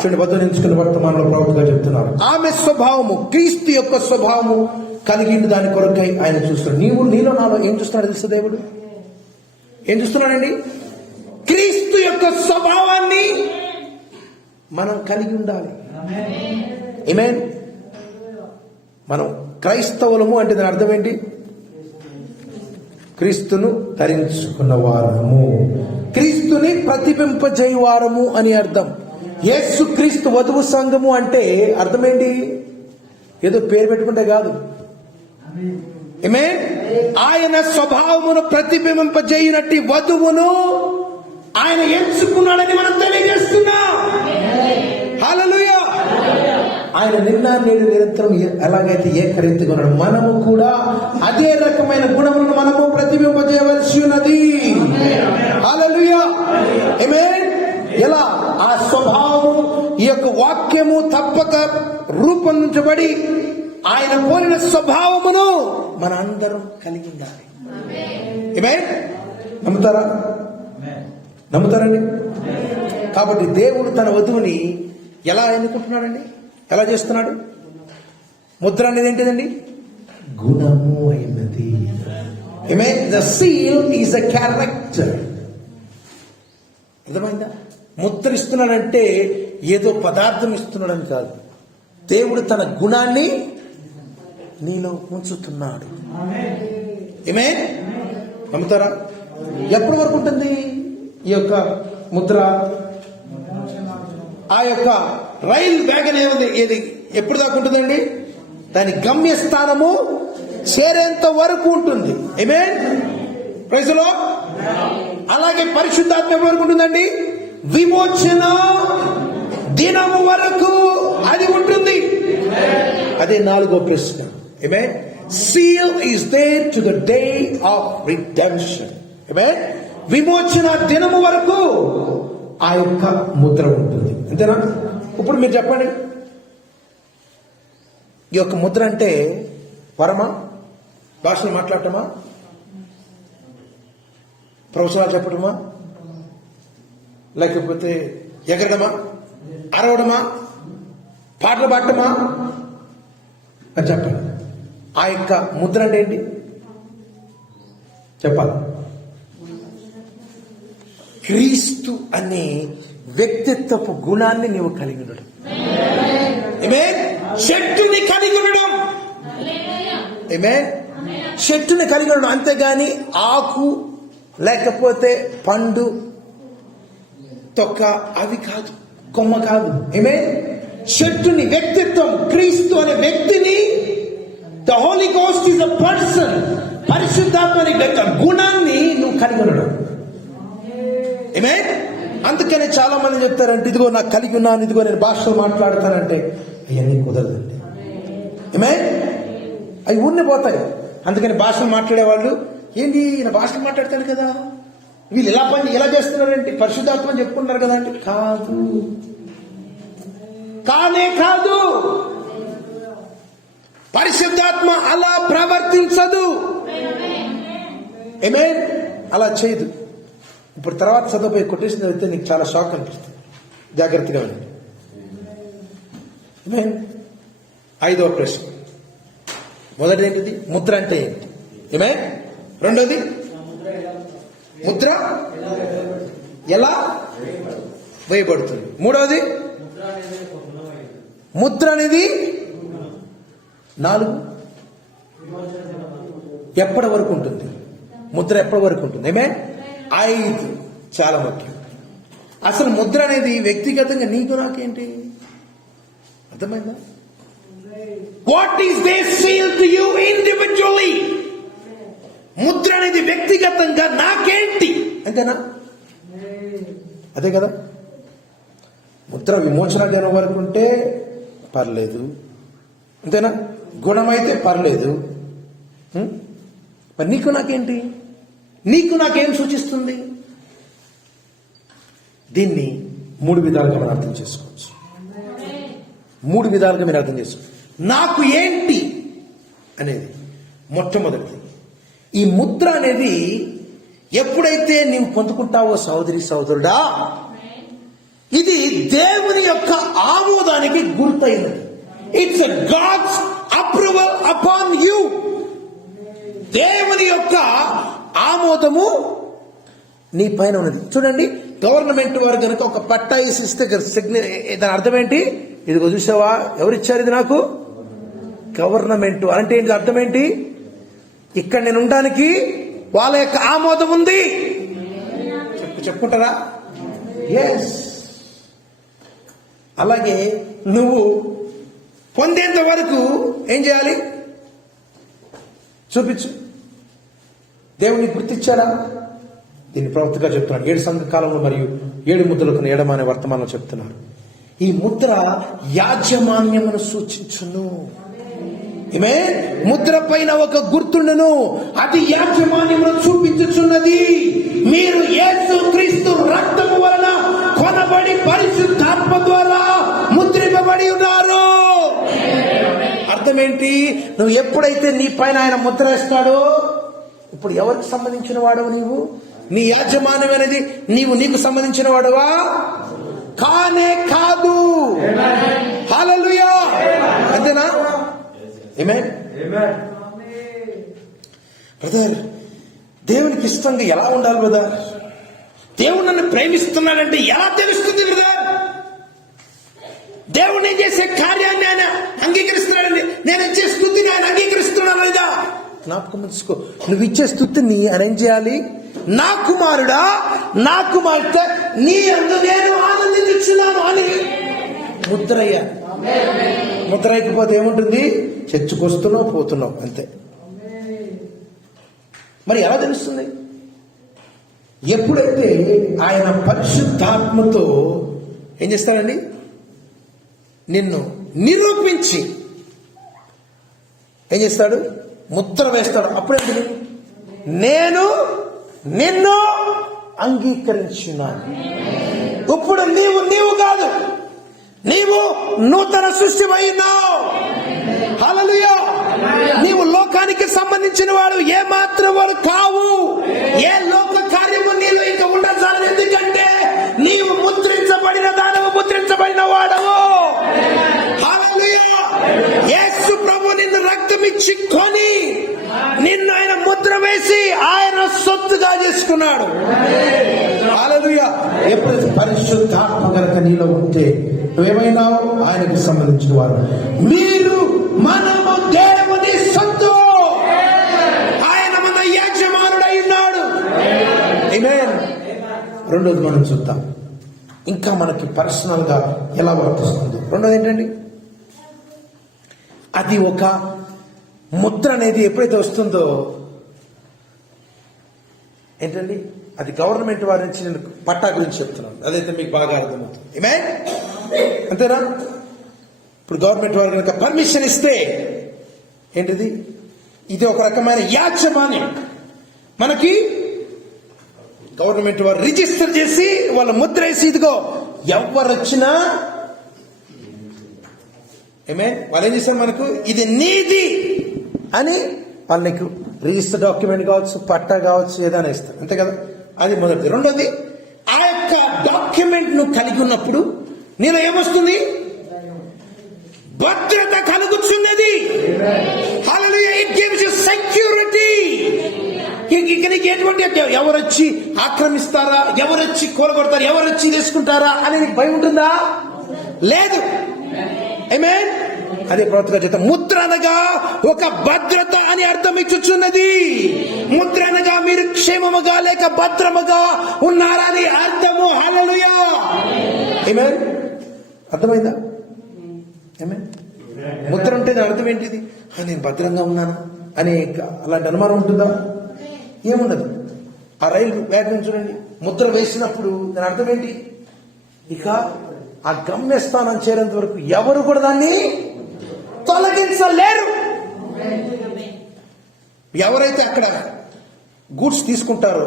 చూడండి, బదులించుకున్న వర్తమానంలో ప్రవక్తగా చెప్తున్నారు, ఆమె స్వభావము క్రీస్తు యొక్క స్వభావము కలిగిన దాని కొరకై ఆయన చూస్తున్నాడు. నీలో నాలో ఏం చూస్తున్నాడు తెలుసు? దేవుడు ఏం చూస్తున్నాడండి? క్రీస్తు యొక్క స్వభావాన్ని మనం కలిగి ఉండాలి. ఆమేన్. మనం క్రైస్తవులము అంటే దాని అర్థం ఏంటి? క్రీస్తును ధరించుకున్న వారము, క్రీస్తుని ప్రతిబింపజేయువారము అని అర్థం. యేసు క్రీస్తు వధువు సంఘము అంటే అర్థం ఏంటి? ఏదో పేరు పెట్టుకుంటే కాదు. ఆమేన్. ఆయన స్వభావమును ప్రతిబింబింపజేయునట్టి వధువును ఆయన ఎంచుకున్నాడని మనం తెలియజేస్తున్నాం. హల్లెలూయా. ఆయన నిన్న నేడు నిరంతరం ఎలాగైతే ఏకరీతిగా ఉన్నాడు, మనము కూడా అదే రకమైన గుణములను మనము ప్రతిబింబజేయవలసి ఉన్నది. హల్లెలూయా. ఆమేన్. ఎలా? ఆ స్వభావము, ఈ యొక్క వాక్యము తప్పక రూపొందించబడి ఆయన కోరిన స్వభావమును మన అందరం కలిగి ఉండాలి. ఆమేన్. నమ్ముతారండి? కాబట్టి దేవుడు తన వధువుని ఎలా ఎన్నుకుంటున్నాడండి? ఎలా చేస్తున్నాడు? ముద్ర అనేది ఏంటిదండి? గుణము అయినది. Amen. The seal is a character. అర్థమైందా? ముద్ర ఇస్తున్నాడంటే ఏదో పదార్థం ఇస్తున్నాడని కాదు, దేవుడు తన గుణాన్ని నీలో ఉంచుతున్నాడు. Amen. నమ్ముతారా? ఎప్పటి వరకు ఉంటుంది ఈ యొక్క ముద్ర? ఆ యొక్క రైల్ వ్యాగన్ ఏది ఎప్పుడు దాకా ఉంటుందండి? దాని గమ్యస్థానము చేరేంత వరకు ఉంటుంది. ఆమేన్. Praise the lord. అలాగే పరిశుద్ధాత్మ వరకు ఉంటుందండి, విమోచన దినము వరకు అది ఉంటుంది. అదే 4వ ప్రశ్న. ఆమేన్. Seal is there to the day of redemption. ఆమేన్. విమోచన దినము వరకు ఆ యొక్క ముద్ర ఉంటుంది. అంతేనా? ఇప్పుడు మీరు చెప్పండి, ఈ యొక్క ముద్ర అంటే వరమా, భాషలు మాట్లాడటమా, ప్రవచనాలు చెప్పటమా, లేకపోతే ఎగరడమా, అరవడమా, పాటలు పాడటమా అని చెప్పండి. ఆ యొక్క ముద్ర అంటే ఏంటి చెప్పాలి? క్రీస్తు అనే వ్యక్తిత్వపు గుణాన్ని నీవు కలిగి ఉండడం. చెట్టుని కలిగి ఉండడం. చెట్టుని కలిగి ఉండడం, అంతేగాని ఆకు లేకపోతే పండు తొక్క అవి కాదు, కొమ్మ కాదు. చెట్టుని, వ్యక్తిత్వం, క్రీస్తు అనే వ్యక్తిని, the holy ghost is a person, పరిశుద్ధాత్మని యొక్క గుణాన్ని నువ్వు కలిగి ఉండడం. అందుకనే చాలా మంది చెప్తారంటే, ఇదిగో నాకు కలిగి ఉన్నాను, ఇదిగో నేను భాషలు మాట్లాడతానంటే అవన్నీ కుదరదండి. అవి ఉండిపోతాయి. అందుకని భాషలు మాట్లాడేవాళ్ళు, ఏంటి ఈయన భాషలు మాట్లాడతాడు కదా, వీళ్ళు ఇలా చేస్తున్నారంటే పరిశుద్ధాత్మ అని చెప్పుకుంటారు కదా అంటే కాదు, కాదు. పరిశుద్ధాత్మ అలా ప్రవర్తించదు. అలా చేయదు. ఇప్పుడు తర్వాత చదువుపోయి కొటేషన్ చదివితే నీకు చాలా షాక్ అనిపిస్తుంది. జాగ్రత్తగా ఉండండి. 5వ ప్రశ్న. మొదటిది ఏంటిది? ముద్ర అంటే ఏంటి? రెండోది, ముద్ర ఎలా వేయబడుతుంది? మూడవది, ముద్ర అనేది 4 ఎప్పటి వరకు ఉంటుంది? ముద్ర ఎప్పటి వరకు ఉంటుంది? 5 చాలా ముఖ్యం. అసలు ముద్ర అనేది వ్యక్తిగతంగా నీకు నాకేంటి? అర్థమైందా? What is they seal to you individually? Mudra అనేది వ్యక్తిగతంగా నాకేంటి అంతేనా? అదే కదా. ముద్ర విమోచన జ్ఞానం వరకు ఉంటే పర్లేదు, అంతేనా? గుణమైతే పర్లేదు. మరి నీకు నాకేంటి? నీకు నాకేం సూచిస్తుంది? దీన్ని 3 విధాలుగా మనం అర్థం చేసుకోవచ్చు. 3 విధాలుగా మీరు అర్థం చేసుకోవచ్చు. నాకు ఏంటి అనేది మొట్టమొదటిది. ఈ ముద్ర అనేది ఎప్పుడైతే నీవు పొందుకుంటావో సహోదరి సహోదరుడా, ఇది దేవుని యొక్క ఆమోదానికి గుర్తయినది. It's God's approval upon you. దేవుని యొక్క ఆమోదము నీ పైన ఉన్నది. చూడండి, గవర్నమెంట్ వారు కనుక ఒక పట్టా ఇస్తే దాని అర్థం ఏంటి? ఇదిగో చూసావా, ఎవరిచ్చారు ఇది నాకు? గవర్నమెంట్. అంటే ఏంటి అర్థం ఏంటి? ఇక్కడ నేను ఉండడానికి వాళ్ళ యొక్క ఆమోదం ఉంది. చెప్పుకుంటారా? ఎస్. అలాగే నువ్వు పొందేంత వరకు ఏం చేయాలి? చూపించు. దేవుని గుర్తించారా? దీన్ని ప్రవక్తగా చెప్తున్నాడు. 7 సంఘకాలంలో మరియు 7 ముద్రలకు ఎడమనే వర్తమానం చెప్తున్నారు. ఈ ముద్ర యాజమాన్యమును సూచించును. ముద్ర పైన ఒక గుర్తుండును, అది యాజమాన్యమును చూపించుచున్నది. మీరు యేసు క్రీస్తు రక్తము వలన కొనబడి పరిశుద్ధాత్మ ద్వారా ముద్రింపబడి ఉన్నారు. అర్థం ఏంటి? నువ్వు ఎప్పుడైతే నీ పైన ఆయన ముద్ర వేస్తాడో, ఇప్పుడు ఎవరికి సంబంధించిన వాడవు నీవు? నీ యాజమాన్యం అనేది నీకు సంబంధించిన వాడవా? కానే కాదు. హల్లెలూయా. అంతేనా? ఆమేన్. బ్రదర్, దేవునికి ఇష్టంగా ఎలా ఉండాలి బ్రదర్? దేవుడు నన్ను ప్రేమిస్తున్నాడంటే ఎలా తెలుస్తుంది బ్రదర్? దేవుడు నేను చేసే కార్యాన్ని ఆయన అంగీకరిస్తున్నాడండి, నేను ఇచ్చే స్తుతిని ఆయన అంగీకరిస్తున్నాడు లేదా? జ్ఞాపకం ఉంచుకో, నువ్వు ఇచ్చే స్తుతిని ఆయన ఏం చేయాలి? నా కుమారుడా, నా కుమార్తె, నీ అందు నేను ఆనందించున్నాను అని ముద్రయ్యా. ముద్ర అయిపోతే ఏముంటుంది? చర్చకు వస్తున్నావు, పోతున్నావు, అంతే. మరి ఎలా తెలుస్తుంది? ఎప్పుడైతే ఆయన పరిశుద్ధాత్మతో ఏం చేస్తాడండి? నిన్ను నిరూపించి ఏం చేస్తాడు? ముద్ర వేస్తాడు. అప్పుడేంటి? నేను నిన్ను అంగీకరించున్నాను. ఇప్పుడు నీవు కాదు, నీవు నూతన సృష్టి అయినావు. హల్లెలూయా. నీవు లోకానికి సంబంధించిన వాడు ఏ మాత్రం వాడు కావు. ఏ లోక కార్యము నీలో ఇంకా ఉండదు. ఎందుకంటే నీవు ముద్రించబడిన దానవు, ముద్రించబడిన వాడవు. హల్లెలూయా. యేసు ప్రభు నిన్ను రక్తమిచ్చి కొని నిన్ను ఆయన ముద్ర వేసి ఆయన సొత్తుగా చేసుకున్నాడు. హల్లెలూయా. ఎప్పుడైతే పరిశుద్ధాత్మ గనుక నీలో ఉంటే నువ్వేమైనావు? ఆయనకు సంబంధించిన వారు. మీరు మనము దేవుని సొత్తు. ఆయన మన యజమానుడై ఉన్నాడు. ఆమేన్. రెండోది మనం చూద్దాం, ఇంకా మనకి పర్సనల్ గా ఎలా వర్తిస్తుంది. రెండోది ఏంటండి? అది ఒక ముద్ర అనేది ఎప్పుడైతే వస్తుందో ఏంటండి, అది గవర్నమెంట్ వారి నుంచి నేను పట్టా గురించి చెప్తున్నాను, అదైతే మీకు బాగా అర్థమవుతుంది. ఆమేన్. అంతేనా? ఇప్పుడు గవర్నమెంట్ వారు కనుక పర్మిషన్ ఇస్తే ఏంటిది? ఇది ఒక రకమైన యాజమాన్యం. మనకి గవర్నమెంట్ వారు రిజిస్టర్ చేసి వాళ్ళ ముద్ర వేసి, ఇదిగో ఎవరు వచ్చినా వాళ్ళు ఏం చేస్తారు? మనకు ఇది నీది అని వాళ్ళు నీకు రిజిస్టర్ డాక్యుమెంట్ కావచ్చు, పట్టా కావచ్చు, ఏదైనా ఇస్తారు, అంతే కదా? అది మొదటిది. రెండోది, ఆ యొక్క డాక్యుమెంట్ నువ్వు కలిగి ఉన్నప్పుడు నీలో ఏమొస్తుంది? భద్రత కలుగుతున్నది. హల్లెలూయా. It gives you security. ఇక నీకు ఎటువంటి ఎవరొచ్చి ఆక్రమిస్తారా, ఎవరొచ్చి కూలగొడతారా, ఎవరొచ్చి తీసుకుంటారా అని నీకు భయం ఉంటుందా? లేదు. ఆమేన్. అదే ప్రవక్తగా చెప్తాం, ముద్ర అనగా ఒక భద్రత అని అర్థం ఇచ్చుచున్నది. ముద్ర అనగా మీరు క్షేమముగా లేక భద్రముగా ఉన్నారని అర్థము. హల్లెలూయా. ఆమేన్. అర్థమైందా? ఆమేన్. ముద్ర ఉంటే అర్థం ఏంటిది? నేను భద్రంగా ఉన్నాను అని అలాంటి అనుమానం ఉంటుందా? ఏముండదు. ఆ రైలు వేగం చూడండి, ముద్ర వేసినప్పుడు దాని అర్థం ఏంటి? ఇక ఆ గమ్యస్థానం చేరేంత వరకు ఎవరు కూడా దాన్ని తొలగించలేరు. ఎవరైతే అక్కడ గూడ్స్ తీసుకుంటారో,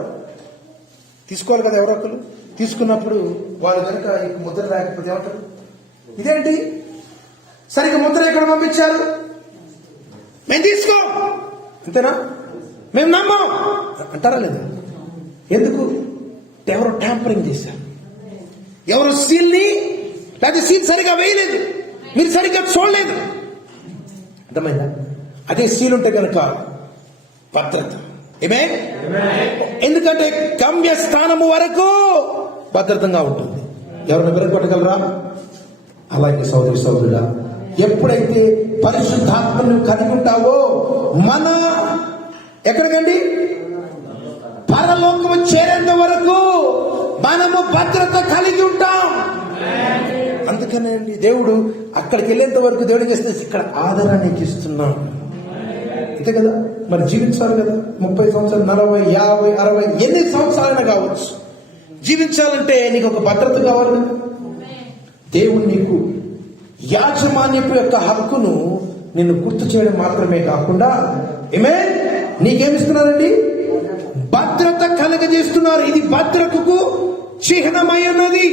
తీసుకోవాలి కదా ఎవరో ఒకరు, తీసుకున్నప్పుడు వాళ్ళు కనుక ముద్ర లేకపోతే ఏమంటారు? ఇదేంటి సరిగ్గా ముద్ర ఎక్కడ పంపించారు, మేము తీసుకో, అంతేనా, మేము నమ్మం అంటారా లేదా? ఎందుకు? ఎవరు ట్యాంపరింగ్ చేశారు, ఎవరు సీల్ని లేదా సీల్ సరిగా వేయలేదు, మీరు సరిగ్గా చూడలేదు. అర్థమైందా? అదే సీల్ ఉంటే కనుక భద్రత. ఆమేన్. ఎందుకంటే గమ్య స్థానము వరకు భద్రతంగా ఉంటుంది. ఎవరిని వెరగొట్టగలరా? అలాగే సోదరి సోదరుడా, ఎప్పుడైతే పరిశుద్ధాత్మను కలిగి ఉంటావో మన ఎక్కడికండి పరలోకము చేరేంత వరకు మనము భద్రత కలిగి ఉంటాం. అందుకనే అండి దేవుడు అక్కడికి వెళ్ళేంత వరకు దేవుడు చేస్తే ఇక్కడ ఆదరానికి ఇస్తున్నాం, అంతే కదా. మరి జీవించాలి కదా, 30 సంవత్సరాలు, 40, 50, 60 ఎన్ని సంవత్సరాలైనా కావచ్చు. జీవించాలంటే నీకు ఒక భద్రత కావాలి కదా. దేవుడు నీకు యాజమాన్యపు యొక్క హక్కును నిన్ను గుర్తు చేయడం మాత్రమే కాకుండా ఆమేన్ నీకేమిస్తున్నారండి? భద్రత కలగజేస్తున్నారు. ఇది భద్రతకు చిహ్నమై ఉన్నది.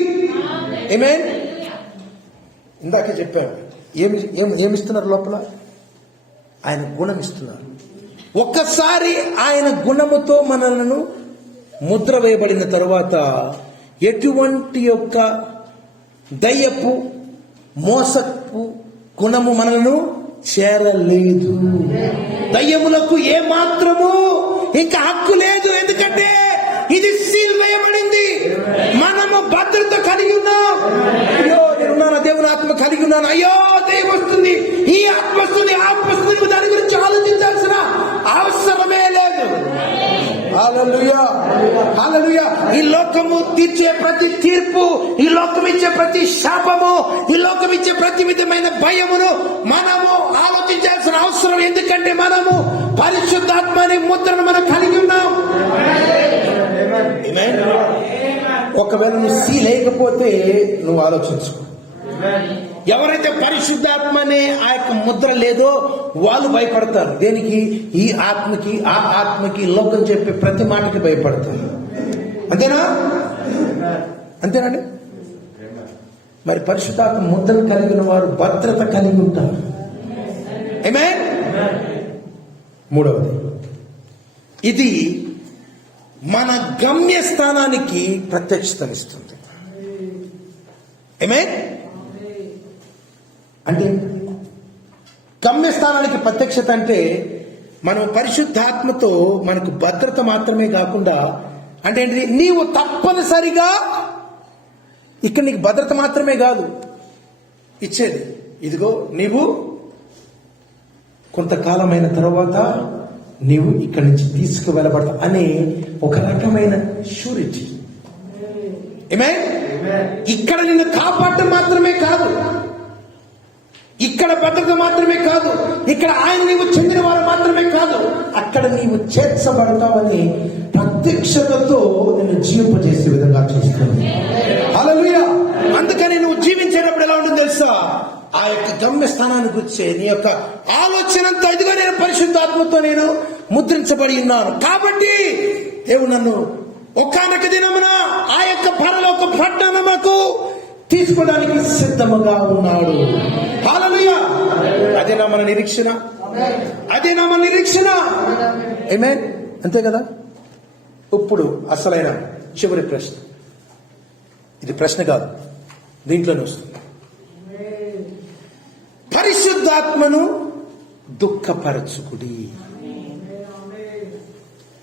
ఆమేన్. ఇందాకే చెప్పాను, ఏమిస్తున్నారు లోపల? ఆయన గుణం ఇస్తున్నారు. ఒక్కసారి ఆయన గుణముతో మనలను ముద్ర వేయబడిన తరువాత ఎటువంటి యొక్క దయ్యపు మోసపు గుణము మనలను చేరలేదు. దయ్యములకు ఏ మాత్రము ఇంకా హక్కు లేదు. ఎందుకంటే ఇది సీల్ వేయబడింది. మనము భద్రత కలిగి ఉన్నాం. అయ్యో నేనున్నాను, దేవుని ఆత్మ కలిగి ఉన్నాను, అయ్యో దయ్యం వస్తుంది, ఈ ఆత్మ వస్తుంది, ఆత్మ వస్తుంది, దాని గురించి ఆలోచించాల్సిన అవసరమే లేదు. హల్లెలూయా, హల్లెలూయా. ఈ లోకము తీర్చే ప్రతి తీర్పు, ఈ లోకం ఇచ్చే ప్రతి శాపము, ఈ లోకం ఇచ్చే ప్రతి విధమైన భయమును మనము ఆలోచించాల్సిన అవసరం. ఎందుకంటే మనము పరిశుద్ధాత్మని ముద్రను మనం కలిగి ఉన్నాం. Amen. ఒకవేళ నువ్వు సీల్ లేకపోతే నువ్వు ఆలోచించుకో. ఎవరైతే పరిశుద్ధాత్మ అనే ఆ యొక్క ముద్ర లేదో వాళ్ళు భయపడతారు. దేనికి? ఈ ఆత్మకి, ఆ ఆత్మకి, లోకం చెప్పే ప్రతి మాటకి భయపడతారు. అంతేనా? అంతేనండి. మరి పరిశుద్ధాత్మ ముద్రను కలిగిన వారు భద్రత కలిగి ఉంటారు. ఆమేన్. మూడవది, ఇది మన గమ్యస్థానానికి ప్రత్యక్షతనిస్తుంది. ఆమేన్. అంటే గమ్యస్థానానికి ప్రత్యక్షత అంటే మనం పరిశుద్ధాత్మతో మనకు భద్రత మాత్రమే కాకుండా, అంటే ఏంటి, నీవు తప్పనిసరిగా ఇక్కడ నీకు భద్రత మాత్రమే కాదు ఇచ్చేది, ఇదిగో నీవు కొంతకాలమైన తర్వాత నీవు ఇక్కడి నుంచి తీసుకువెళ్ళబడతావు అనే ఒక రకమైన షూరిటీ. ఆమేన్. ఇక్కడ నిన్ను కాపాడటం మాత్రమే కాదు, ఇక్కడ భద్రత మాత్రమే కాదు, ఇక్కడ ఆయన నీవు చెందిన వారు మాత్రమే కాదు, అక్కడ నీవు చేర్చబడతావని ప్రత్యక్షతతో నిన్ను జీవింపజేసే విధంగా చేస్తుంది. హల్లెలూయా. అందుకని నువ్వు జీవించేటప్పుడు ఎలా ఉంటుంది తెలుసా? ఆ యొక్క గమ్యస్థానానికి వచ్చే నీ యొక్క ఆలోచనంతా, ఇదిగో నేను పరిశుద్ధాత్మతో నేను ముద్రించబడి ఉన్నాను కాబట్టి దేవుడు నన్ను ఒకానొక దినమున ఆ యొక్క పరలోక పట్టణముకు తీసుకోవడానికి సిద్ధముగా ఉన్నాడు. హల్లెలూయా. అదేనా మన నిరీక్షణ? అదేనా మన నిరీక్షణ? ఆమేన్. అంతే కదా. ఇప్పుడు అసలైన చివరి ప్రశ్న, ఇది ప్రశ్న కాదు, దీంట్లోనే వస్తుంది. పరిశుద్ధాత్మను దుఃఖపరచుకుడి.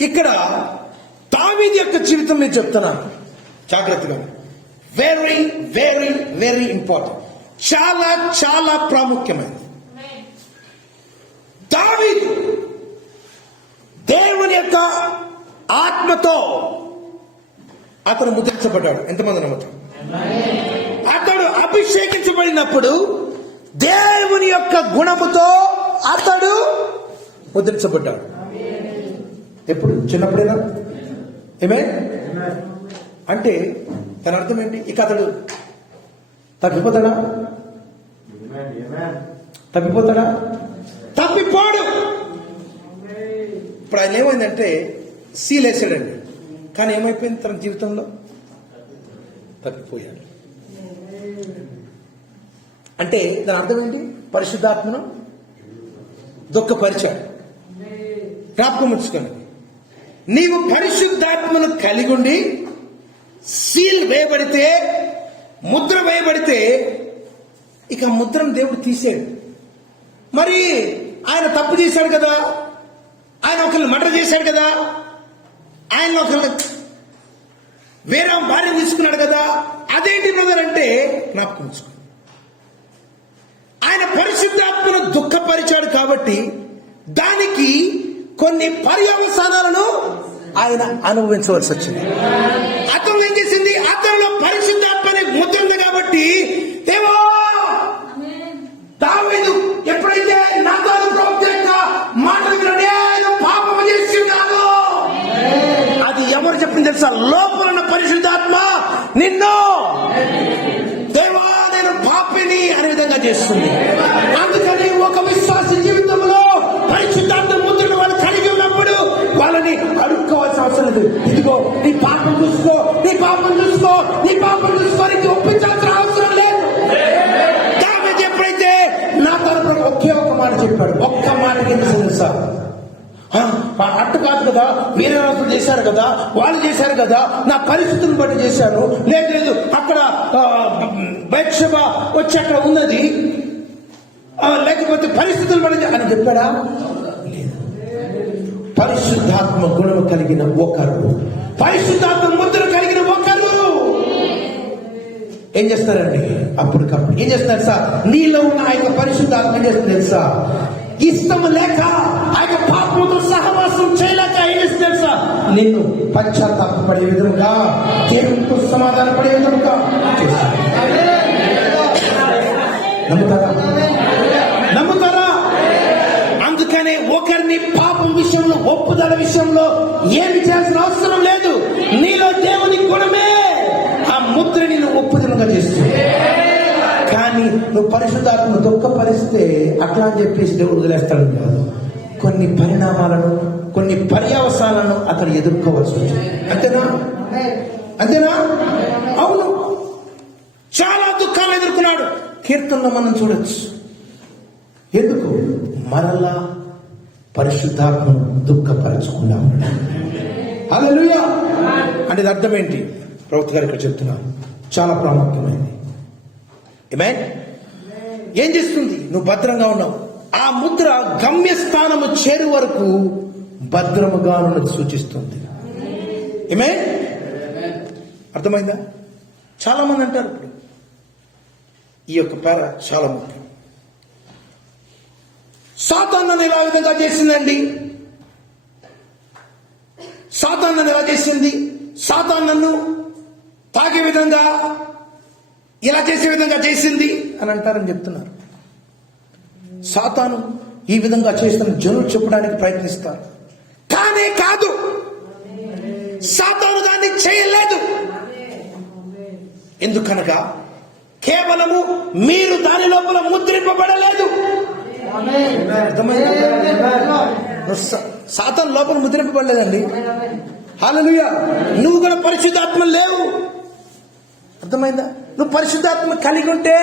ఇక్కడ దావీదు యొక్క జీవితం నేను చెప్తున్నాను జాగ్రత్తగా. Very very very important. చాలా చాలా ప్రాముఖ్యమైనది. దావీదు దేవుని యొక్క ఆత్మతో అతను ముద్రించబడ్డాడు. ఎంతమంది నమ్ముతారు? అతడు అభిషేకించబడినప్పుడు దేవుని యొక్క గుణముతో అతడు ముద్రించబడ్డాడు. ఎప్పుడు? చిన్నప్పుడేనా? ఏమే అంటే దాని అర్థం ఏంటి? ఇక అతడు తప్పిపోతాడా? తప్పిపోతాడా? తప్పిపోడు. ఇప్పుడు ఆయన ఏమైందంటే సీల్ వేసాడండి, కానీ ఏమైపోయింది తన జీవితంలో? తప్పిపోయాడు. అంటే దాని అర్థం ఏంటి? పరిశుద్ధాత్మను దుఃఖపరిచాడు. జ్ఞాపకం ఉంచుకోండి, నీవు పరిశుద్ధాత్మను కలిగి ఉండి సీల్ వేయబడితే, ముద్ర వేయబడితే, ఇక ముద్రను దేవుడు తీసాడు. మరి ఆయన తప్పు చేశాడు కదా, ఆయన ఒకరిని మర్డర్ చేశాడు కదా, ఆయన ఒకరిని వేరే భార్యను తీసుకున్నాడు కదా, అదేంటి బ్రదర్ అంటే జ్ఞాపకం ఉంచుకో. ఆయన పరిశుద్ధాత్మను దుఃఖపరిచాడు కాబట్టి దానికి కొన్ని పర్యవసానాలను ఆయన అనుభవించవలసి వచ్చింది. అతను ఏం చేసింది? అతనిలో పరిశుద్ధాత్మని ముద్ర ఉంది కాబట్టి దేవా, దావీదు ఎప్పుడైతే నాతాను ప్రవక్త యొక్క మాటలు నేను పాపము చేసి ఉన్నాను, అది ఎవరు చెప్పింది తెలుసా? లోపల ఉన్న పరిశుద్ధాత్మ నిన్ను దేవా నేను పాపిని అనే విధంగా చేస్తుంది. అందుకని ఒక విశ్వాస జీవితంలో పరిశుద్ధాత్మ ముద్రను వాళ్ళు కలిగి ఉన్నప్పుడు వాళ్ళని అడుక్కోవాల్సిన అవసరం లేదు. ఇదిగో నీ పాపం చూసుకో, నీ పాపం చూసుకో, నీ పాపం చూసుకోనికి ఒప్పించాల్సిన అవసరం లేదు. దావీదు ఎప్పుడైతే నా తరపున ఒకే ఒక్క మాట చెప్పాడు, ఒక్క మాట కింద తెలుసా? అట్టు కాదు కదా, వేరే రాజులు చేశారు కదా, వాళ్ళు చేశారు కదా, నా పరిస్థితులను బట్టి చేశాను. లేదు లేదు, అక్కడ బయత్షెబ వచ్చి అక్కడ ఉన్నది, లేకపోతే పరిస్థితులు పడింది అని చెప్పాడా? లేదు. పరిశుద్ధాత్మ గుణము కలిగిన ఒకరు, పరిశుద్ధాత్మ ముద్ర కలిగిన ఒకరు ఏం చేస్తారండి? అప్పటికప్పుడు ఏం చేస్తున్నారు సార్? నీలో ఉన్న ఆ యొక్క పరిశుద్ధాత్మ ఏం చేస్తుంది సార్? ఇష్టము లేక ఆ యొక్క పాపముతో సహవాసం చేయలేక ఏం చేస్తున్నారు సార్? నిన్ను పశ్చాత్తాపడే విధముగా, దేవునితో సమాధాన పడే విధముగా చేస్తారు. నమ్ముతారా? అందుకనే ఒకరిని పాపం విషయంలో, ఒప్పుదల విషయంలో ఏమి చేయాల్సిన అవసరం లేదు. నీలో దేవుని గుణమే ఆ ముద్రని నువ్వు ఒప్పుదలగా చేస్తుంది. కానీ నువ్వు పరిశుద్ధాత్మను దుఃఖపరిస్తే అట్లా అని చెప్పేసి దేవుడు వదిలేస్తాడు కాదు. కొన్ని పరిణామాలను, కొన్ని పర్యవసానాలను అతను ఎదుర్కోవాల్సి వచ్చింది. అంతేనా? అవును, చాలా దుఃఖాలు ఎదుర్కొన్నాడు. కీర్తనలో మనం చూడొచ్చు. ఎందుకు? మరలా పరిశుద్ధాత్మను దుఃఖపరచకుండా ఉన్నాడు. హల్లెలూయా. అంటే ఇది అర్థం ఏంటి? ప్రవక్త గారు ఇక్కడ చెప్తున్నారు, చాలా ప్రాముఖ్యమైనది. ఆమేన్. ఏం చేస్తుంది? నువ్వు భద్రంగా ఉన్నావు. ఆ ముద్ర గమ్యస్థానము చేరు వరకు భద్రముగా ఉన్నది సూచిస్తుంది. ఆమేన్. అర్థమైందా? చాలా మంది అంటారు ఇప్పుడు ఈ యొక్క పేర చాలా ముఖ్యం. సాతాను నన్ను ఎలా విధంగా చేసిందండి? సాతాను నన్ను ఎలా చేసింది? సాతాను నన్ను తాగే విధంగా, ఇలా చేసే విధంగా చేసింది అని అంటారని చెప్తున్నారు. సాతాను ఈ విధంగా చేసిన జనులు చెప్పడానికి ప్రయత్నిస్తారు. కానే కాదు, సాతాను దాన్ని చేయలేదు. ఎందుకనగా కేవలము మీరు దాని లోపల ముద్రింపబడలేదు. సాతాను లోపల ముద్రింపబడలేదండి. హల్లెలూయా. నువ్వు కూడా పరిశుద్ధాత్మ లేవు. అర్థమైందా? నువ్వు పరిశుద్ధాత్మ కలిగి ఉంటే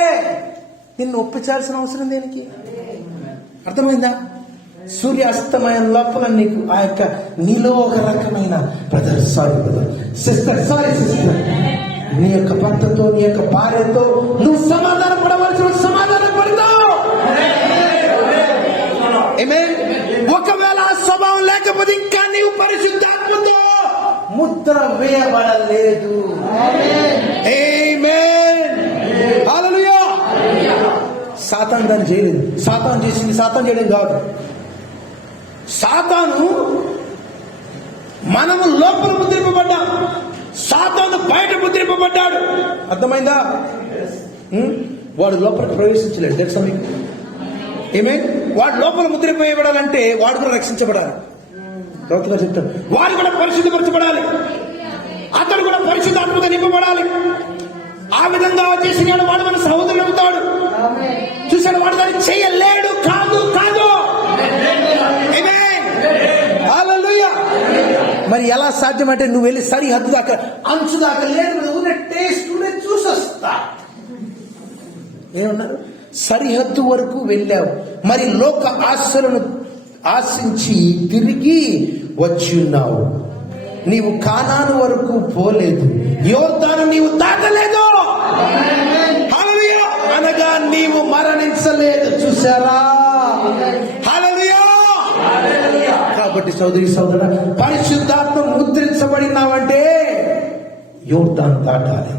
నిన్ను ఒప్పించాల్సిన అవసరం దేనికి? అర్థమైందా? సూర్యాస్తమయం లోపల నీకు ఆ యొక్క నీలో ఒక రకమైన సిస్టర్ నీ యొక్క భర్తతో, నీ యొక్క భార్యతో నువ్వు సమాధాన పడవలసిన సమాధానం పడతావు. ఒకవేళ ఆ స్వభావం లేకపోతే ఇంకా నీవు పరిశుద్ధాత్మతో ముద్ర వేయబడలేదు. హల్లెలూయా. సాతాను దాన్ని చేయలేదు. సాతాను చేసింది సాతాను చేయడం కాదు. సాతాను మనము లోపల ముద్రింపబడ్డాం, సాతాను బయట ముద్రింపబడ్డాడు. అర్థమైందా? వాడు లోపల ప్రవేశించలేడు. తెలుసా మీకు? వాడు లోపల ముద్రింపబడాలంటే వాడు కూడా రక్షించబడాలి. ప్రవక్తగా చెప్తాడు, వాడు కూడా పరిశుద్ధపరచబడాలి, అతడు కూడా పరిశుద్ధాత్మతో నింపబడాలి. ఆ విధంగా చేసిన వాడు మన సహోదరుడు అవుతాడు. చూశాడు, వాడు దాన్ని చేయలేడు. కాదు. హల్లెలూయా. మరి ఎలా సాధ్యమంటే నువ్వు వెళ్ళి సరిహద్దు దాకా, అంచు దాకా లేదు, ఉన్న టేస్ట్ చూసొస్తా ఏమన్నారు? సరిహద్దు వరకు వెళ్ళావు, మరి లోక ఆశలను ఆశించి తిరిగి వచ్చి ఉన్నావు. నీవు కానాను వరకు పోలేదు, యోర్దాను నీవు దాటలేదు. హల్లెలూయా. అనగా నీవు మరణించలేదు. చూసారా? హల్లెలూయా. కాబట్టి సోదరి సోదర, పరిశుద్ధాత్మ ముద్రించబడినావంటే యోర్దాను దాటాలి,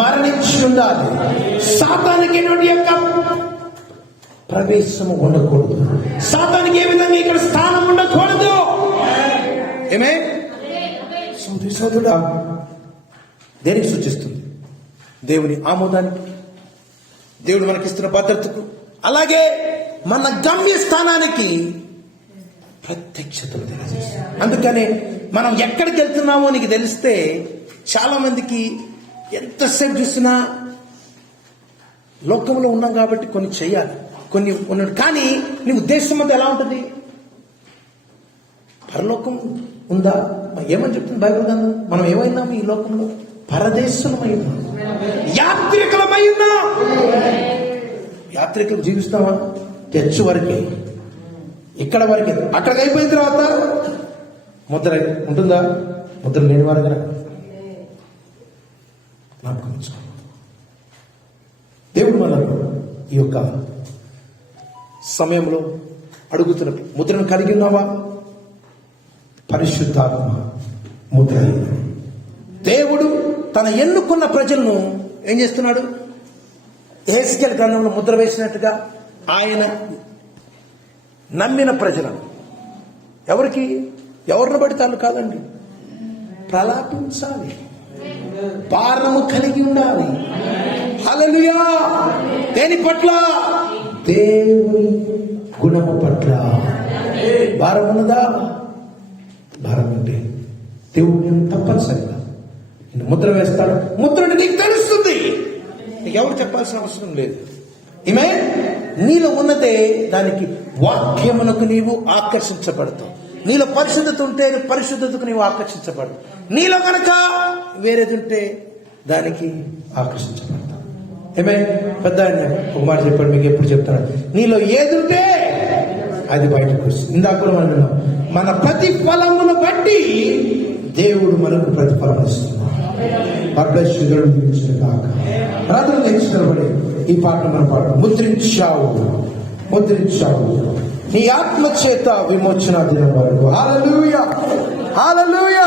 మరణించి ఉండాలి. సాతానికి యొక్క ప్రవేశము ఉండకూడదు. సాతానికి ఏ విధంగా ఇక్కడ స్థానం ఉండకూడదు. సోదరి సోదరుడా, దేనికి సూచిస్తుంది? దేవుని ఆమోదానికి, దేవుడు మనకిస్తున్న భద్రతకు, అలాగే మన గమ్య స్థానానికి ప్రత్యక్షతలు తెలియజేస్తుంది. అందుకనే మనం ఎక్కడికి వెళ్తున్నామో నీకు తెలిస్తే చాలా మందికి ఎంతసేపు చూసినా లోకంలో ఉన్నాం కాబట్టి కొన్ని చెయ్యాలి, కొన్ని ఉన్నాడు. కానీ నీ ఉద్దేశం అంతా ఎలా ఉంటుంది? పరలోకం ఉందా? ఏమని చెప్తుంది బైబిల్ గ్రంథం? మనం ఏమైనాము ఈ లోకంలో? పరదేశులమై ఉన్నాం, యాత్రికులమై ఉన్నాం. యాత్రికులు జీవిస్తామా? తెచ్చు వరకే, ఇక్కడ వరకే. అక్కడికి అయిపోయిన తర్వాత ముద్ర ఉంటుందా? ముద్ర లేని వారు కదా. దేవుడు మనకు ఈ యొక్క సమయంలో అడుగుతున్న ముద్రను కలిగి ఉన్నావా? పరిశుద్ధాత్మ ముద్ర. దేవుడు తన ఎన్నుకున్న ప్రజలను ఏం చేస్తున్నాడు? యెహెజ్కేలు గ్రంథంలో ముద్ర వేసినట్టుగా ఆయన నమ్మిన ప్రజలను ఎవరిని బట్టి వాళ్ళు కాదండి, ప్రలాపించాలి, భారము కలిగి ఉండాలి. హల్లెలూయా! దేని పట్ల? దేవుని గుణము పట్ల. భారం ఉన్నదా? భారం ఉంటే దేవుడు నేను తప్పనిసరిగా నేను ముద్ర వేస్తాడు. ముద్రని నీకు తెలుస్తుంది, నీకు ఎవరు చెప్పాల్సిన అవసరం లేదు. ఈమె నీలో ఉన్నదే దానికి వాక్యమునకు నీవు ఆకర్షించబడతావు. నీలో పరిశుద్ధత ఉంటే పరిశుద్ధతకు నీవు ఆకర్షించబడతావు. నీలో కనుక వేరేది ఉంటే దానికి ఆకర్షించబడతావు. ఏమే పెద్ద ఆయన ఒక మాట చెప్పాడు, మీకు ఎప్పుడు చెప్తాను, నీలో ఏది ఉంటే అది బయటకు వస్తుంది. ఇందాక కూడా మనం విన్నాం, మన ప్రతిఫలమును బట్టి దేవుడు మనకు ప్రతిఫలం ఇస్తున్నాడు. ప్రార్థన నేర్చుకోబడి ఈ పాటను మనం పాడు. ముద్రించావు నీ ఆత్మ చేత విమోచన దినం వరకు. హల్లెలూయా, హల్లెలూయా.